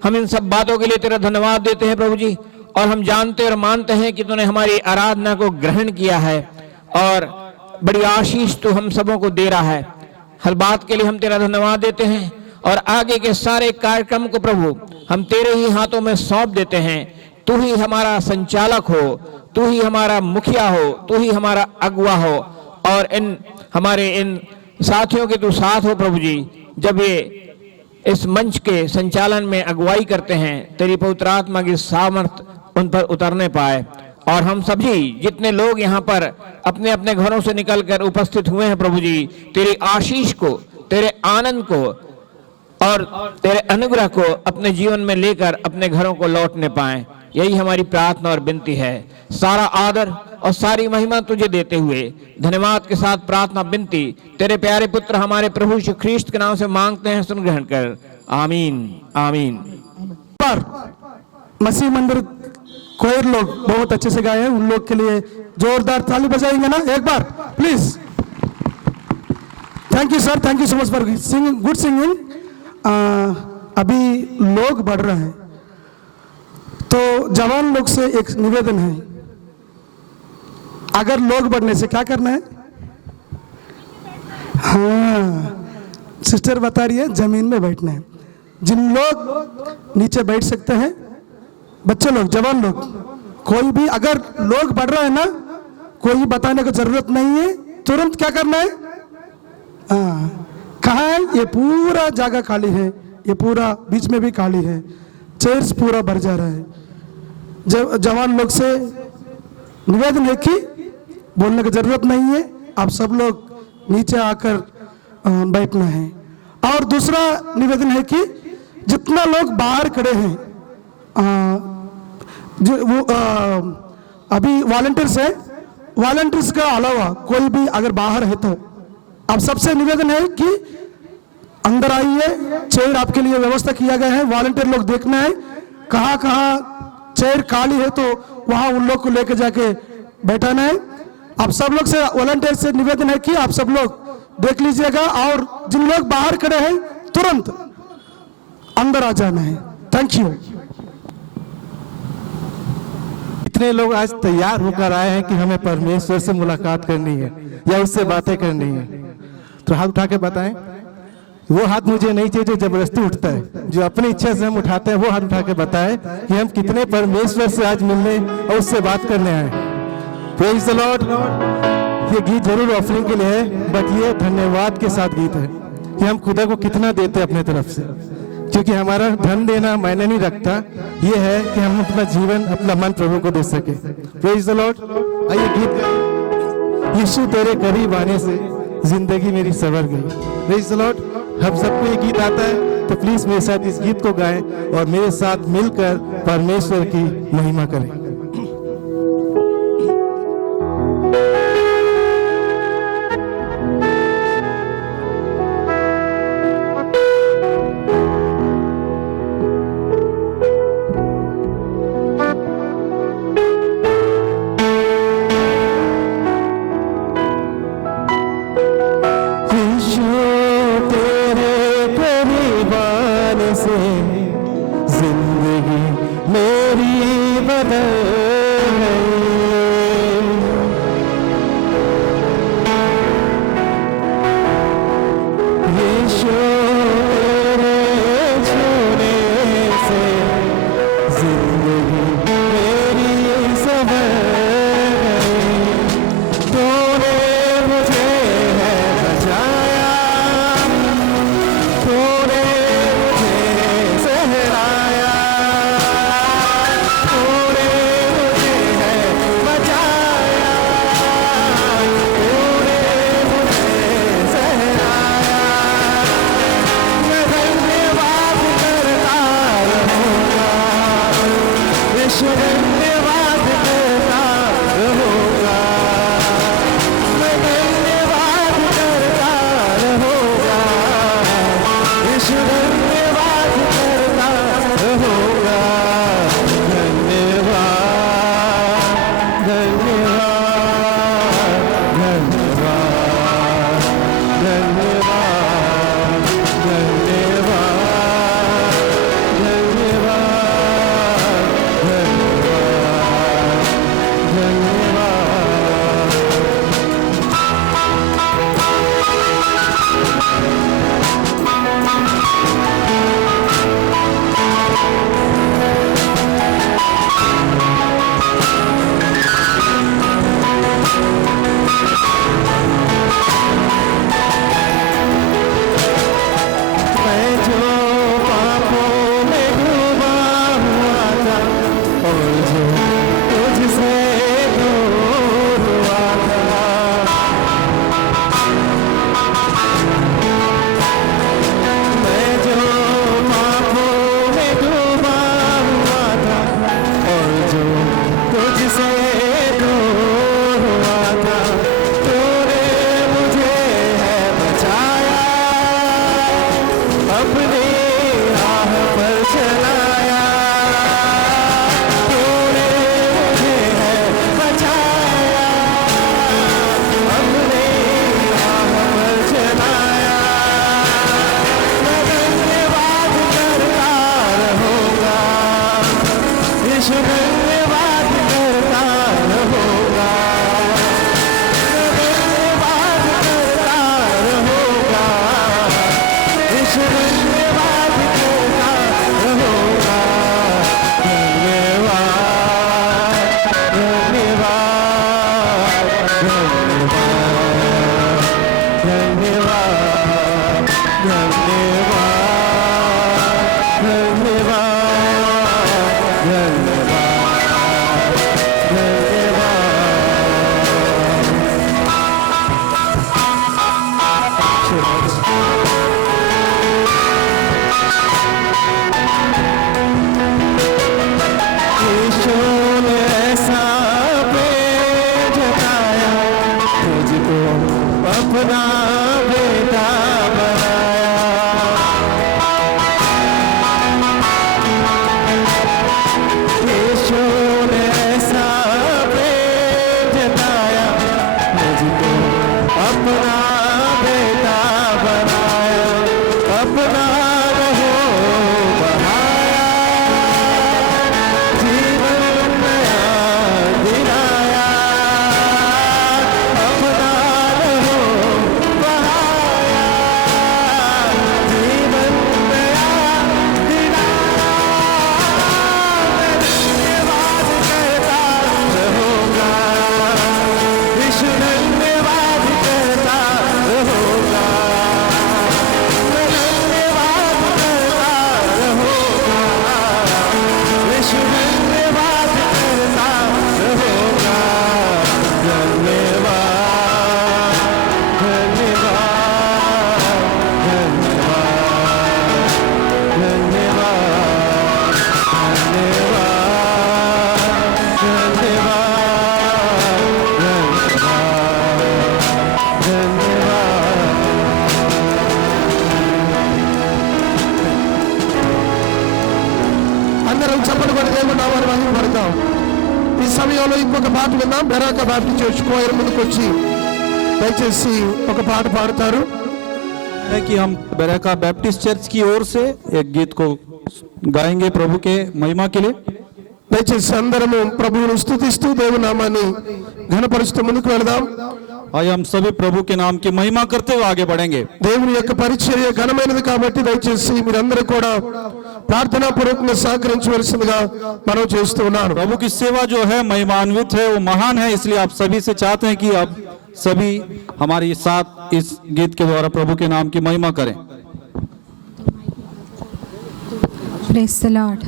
हम इन सब बातों के लिए तेरा धन्यवाद देते हैं प्रभु जी, और हम जानते और मानते हैं कि तूने हमारी आराधना को ग्रहण किया है और बड़ी आशीष तू हम सबों को दे रहा है। हर बात के लिए हम तेरा धन्यवाद देते हैं और आगे के सारे कार्यक्रम को प्रभु हम तेरे ही हाथों में सौंप देते हैं। तू ही हमारा संचालक हो, तू ही हमारा मुखिया हो, तू ही हमारा अगुवा हो, और इन हमारे इन साथियों के तू साथ हो प्रभु जी। जब ये इस मंच के संचालन में अगुवाई करते हैं, तेरी पवित्र आत्मा की सामर्थ उन पर उतरने पाए, और हम सभी जितने लोग यहाँ पर अपने अपने घरों से निकलकर उपस्थित हुए हैं प्रभु जी, तेरी आशीष को, तेरे आनंद को और तेरे अनुग्रह को अपने जीवन में लेकर अपने घरों को लौटने पाएं। यही हमारी प्रार्थना और विनती है। सारा आदर और सारी महिमा तुझे देते हुए धन्यवाद के साथ प्रार्थना विनती तेरे प्यारे पुत्र हमारे प्रभु यीशु ख्रीस्त के नाम से मांगते हैं, सुन ग्रहण कर। आमीन आमीन। पर मसीह मंदिर कोयर लोग बहुत अच्छे से गाए हैं, उन लोग के लिए जोरदार ताली बजाएंगे ना एक बार please. Thank you sir, thank you so much for singing, good singing. अभी लोग बढ़ रहे हैं तो जवान लोग से एक निवेदन है, अगर लोग बढ़ने से क्या करना है? हाँ, सिस्टर बता रही है जमीन में बैठना है। जिन लोग नीचे बैठ सकते हैं, बच्चे लोग, जवान लोग, कोई भी अगर लोग बढ़ रहे हैं ना, कोई बताने की जरूरत नहीं है, तुरंत क्या करना है? हाँ, कहाँ है? ये पूरा जगह खाली है, ये पूरा बीच में भी खाली है, चेयर्स पूरा भर जा रहा है। जवान लोग से निवेदन है कि बोलने की जरूरत नहीं है, आप सब लोग नीचे आकर बैठना है। और दूसरा निवेदन है कि जितना लोग बाहर खड़े हैं, जो वो अभी वॉलंटियर्स है, वॉलंटियर्स का अलावा कोई भी अगर बाहर है तो आप सबसे निवेदन है कि अंदर आइए, चेयर आपके लिए व्यवस्था किया गया है। वॉलंटियर लोग देखना है कहाँ कहाँ चेयर खाली है तो वहां उन लोग को लेकर जाके बैठाना है। आप सब लोग से वॉलंटियर से निवेदन है कि आप सब लोग देख लीजिएगा, और जिन लोग बाहर खड़े हैं तुरंत अंदर आ जाना है। Thank you. इतने लोग आज तैयार होकर आए हैं कि हमें परमेश्वर से मुलाकात करनी है या उससे बातें करनी है, तो हाथ उठा के बताएं। वो हाथ मुझे नहीं चाहिए जो जबरदस्ती उठता है, जो अपनी इच्छा से हम उठाते हैं, वो हाथ उठा के बताए कि हम कितने परमेश्वर से आज मिलने और उससे बात करने आए। Praise the Lord. ये गीत जरूर ऑफरिंग के लिए है, बट ये धन्यवाद के साथ गीत है कि हम खुदा को कितना देते हैं अपने तरफ से, क्योंकि हमारा धन देना मायने नहीं रखता, ये है कि हम अपना जीवन, अपना मन प्रभु को दे सके। Praise the Lord. आइए गीत। यीशु तेरे करीब आने से जिंदगी मेरी संवर गई। Praise the Lord. हम सबको ये गीत आता है, तो प्लीज मेरे साथ इस गीत को गाएं और मेरे साथ मिलकर परमेश्वर की महिमा करें। धन्यवाद करता रहूंगा, मैं धन्यवाद करता रहूंगा, यीशु धन्यवाद करता रहूंगा। धन्यवाद धन्यवाद धन्यवाद धन्यवाद धन्यवाद धन्यवाद मैं जो पापों में डूबा हुआ था और जो तुझसे दूर हुआ था, मैं जो पापों में डूबा हुआ था और जो तुझसे दूर हुआ था, तूने मुझे है बचाया, अपनी राह पर चलाया, तूने मुझे है बचाया, अपनी राह पर चलाया। मैं धन्यवाद करता रहूंगा, यीशु धन्यवाद करता रहूंगा, मैं धन्यवाद करता रहूंगा, यीशु धन्यवाद करता रहूंगा। धन्यवाद धन्यवाद धन्यवाद धन्यवाद यीशु ने ऐसा प्रेम जताया, तुझको अपना बेटा बनाया। यीशु ने ऐसा प्रेम जताया, तुझको अपना बेटा बनाया, अपना रहो बढ़ाया, जीवन नया दिलाया, अपना रहो बढ़ाया, जीवन नया दिलाया। मैं धन्यवाद करता रहूंगा, यीशु धन्यवाद करता रहूंगा, मैं धन्यवाद करता रहूंगा, यीशु धन्यवाद करता रहूंगा। धन्यवाद धन्यवाद धन्यवाद धन्यवाद అందరం చప్పట్లు కొట్టి దేవుని నామాన్ని మహిమపడతాం. ఈ సమయంలో ఇంకొక పాట విందాం. బెరాక బాప్టిస్ట్ చర్చ్ కోయర్ ముందుకు వచ్చి దయచేసి ఒక పాట పాడతారు. है कि हम बराका बैप्टिस्ट चर्च की ओर से एक गीत को गाएंगे प्रभु के महिमा के लिए। దయచేసి అందరము ప్రభువును స్తుతిస్తూ దేవుని నామాన్ని ఘనపరుస్తూ ముందుకు వెళదాం. आइए हम सभी प्रभु के नाम की महिमा करते हुए आगे बढ़ेंगे। దేవుని యొక్క పరిచర్య ఘనమైనది కాబట్టి దయచేసి మీరందరూ కూడా ప్రార్థనా పూర్వకంగా సహకరించవలసిందిగా మనం చేస్తూ ఉన్నాను. प्रभु की सेवा जो है महिमान्वित है, वो महान है, इसलिए आप सभी से चाहते हैं कि आप सभी हमारे साथ इस गीत के द्वारा प्रभु के नाम की महिमा करें। Praise the Lord.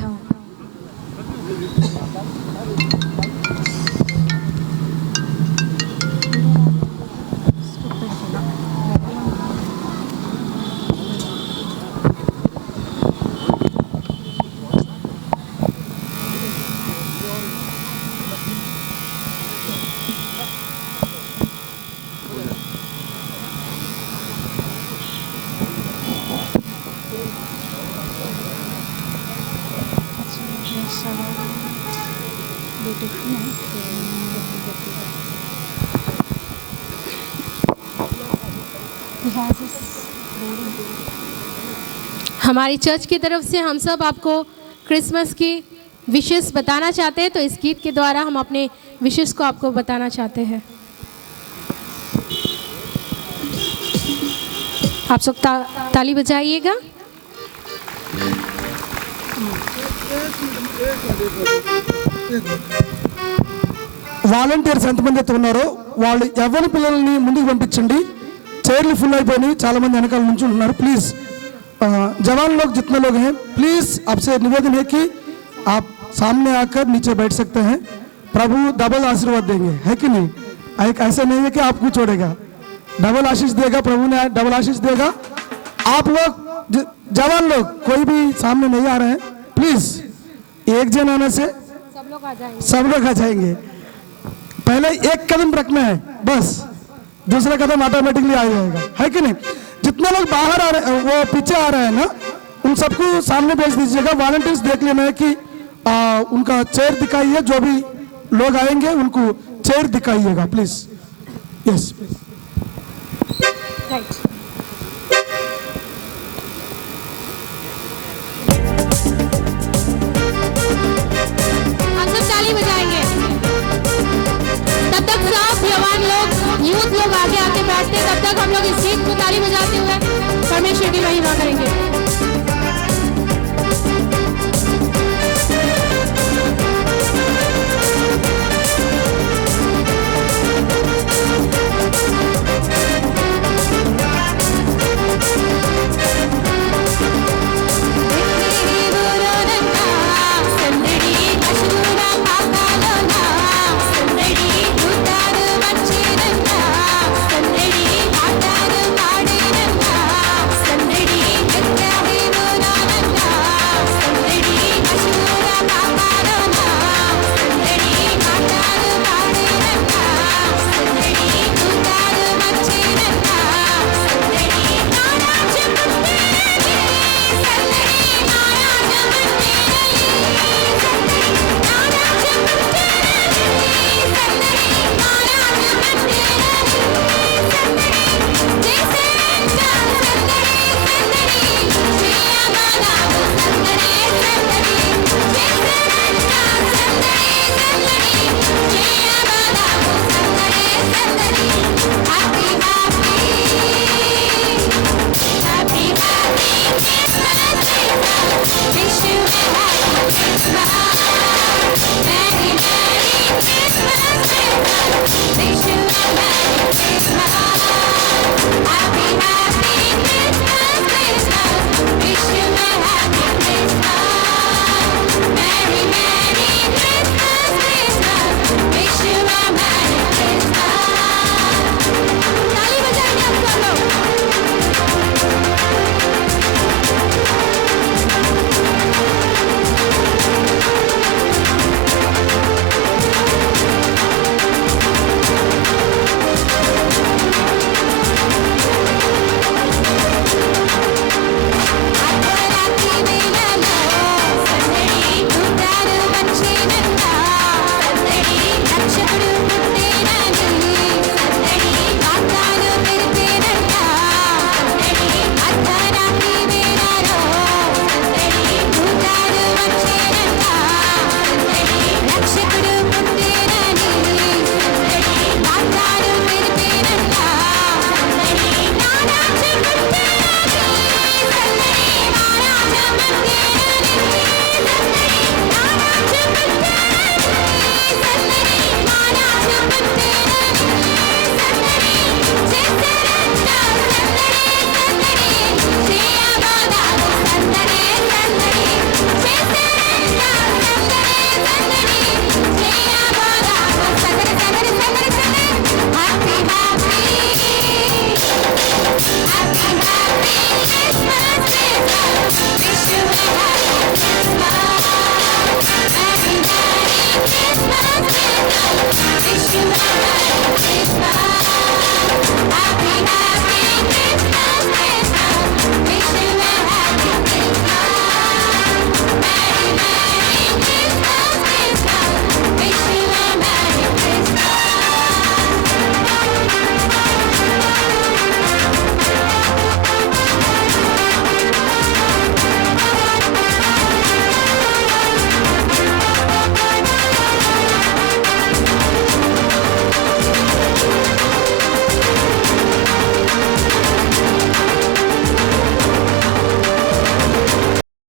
हमारी चर्च की तरफ से हम सब आपको क्रिसमस की विशेष बताना चाहते हैं, तो इस गीत के द्वारा हम अपने विशेष को आपको बताना चाहते हैं। आप सब ताली बजाइएगा। వాలంటీర్స్ ఎంతమంది అయితే ఉన్నారో వాళ్ళు ఎవరి పిల్లల్ని ముందుకు పంపించండి। చైర్లు ఫుల్ అయిపోయినాయి, చాలా మంది వెనకాల నుంచి ఉంటున్నారు। ప్లీజ్ जवान लोग जितने लोग हैं प्लीज आपसे निवेदन है कि आप सामने आकर नीचे बैठ सकते हैं। प्रभु डबल आशीर्वाद देंगे, है कि नहीं? एक ऐसा नहीं है कि आपको छोड़ेगा, डबल आशीष देगा, प्रभु ने डबल आशीष देगा। आप लोग जवान लोग कोई भी सामने नहीं आ रहे हैं, प्लीज एक जन आने से सब लोग आ जाएंगे। पहले एक कदम रखना है, बस दूसरा कदम ऑटोमेटिकली आ जाएगा, है कि नहीं? जितने लोग बाहर आ रहे वो पीछे आ रहे हैं ना, उन सबको सामने भेज दीजिएगा। वॉलंटियर्स देख लेना है कि उनका चेयर दिखाइए, जो भी लोग आएंगे उनको चेयर दिखाइएगा प्लीज। यस हम सब ताली बजाएंगे। तब तक सब जवान लोग, यूथ लोग आगे आके बैठते, तब तक हम लोग इस गीत को ताली बजाते हुए परमेश्वर की महिमा करेंगे।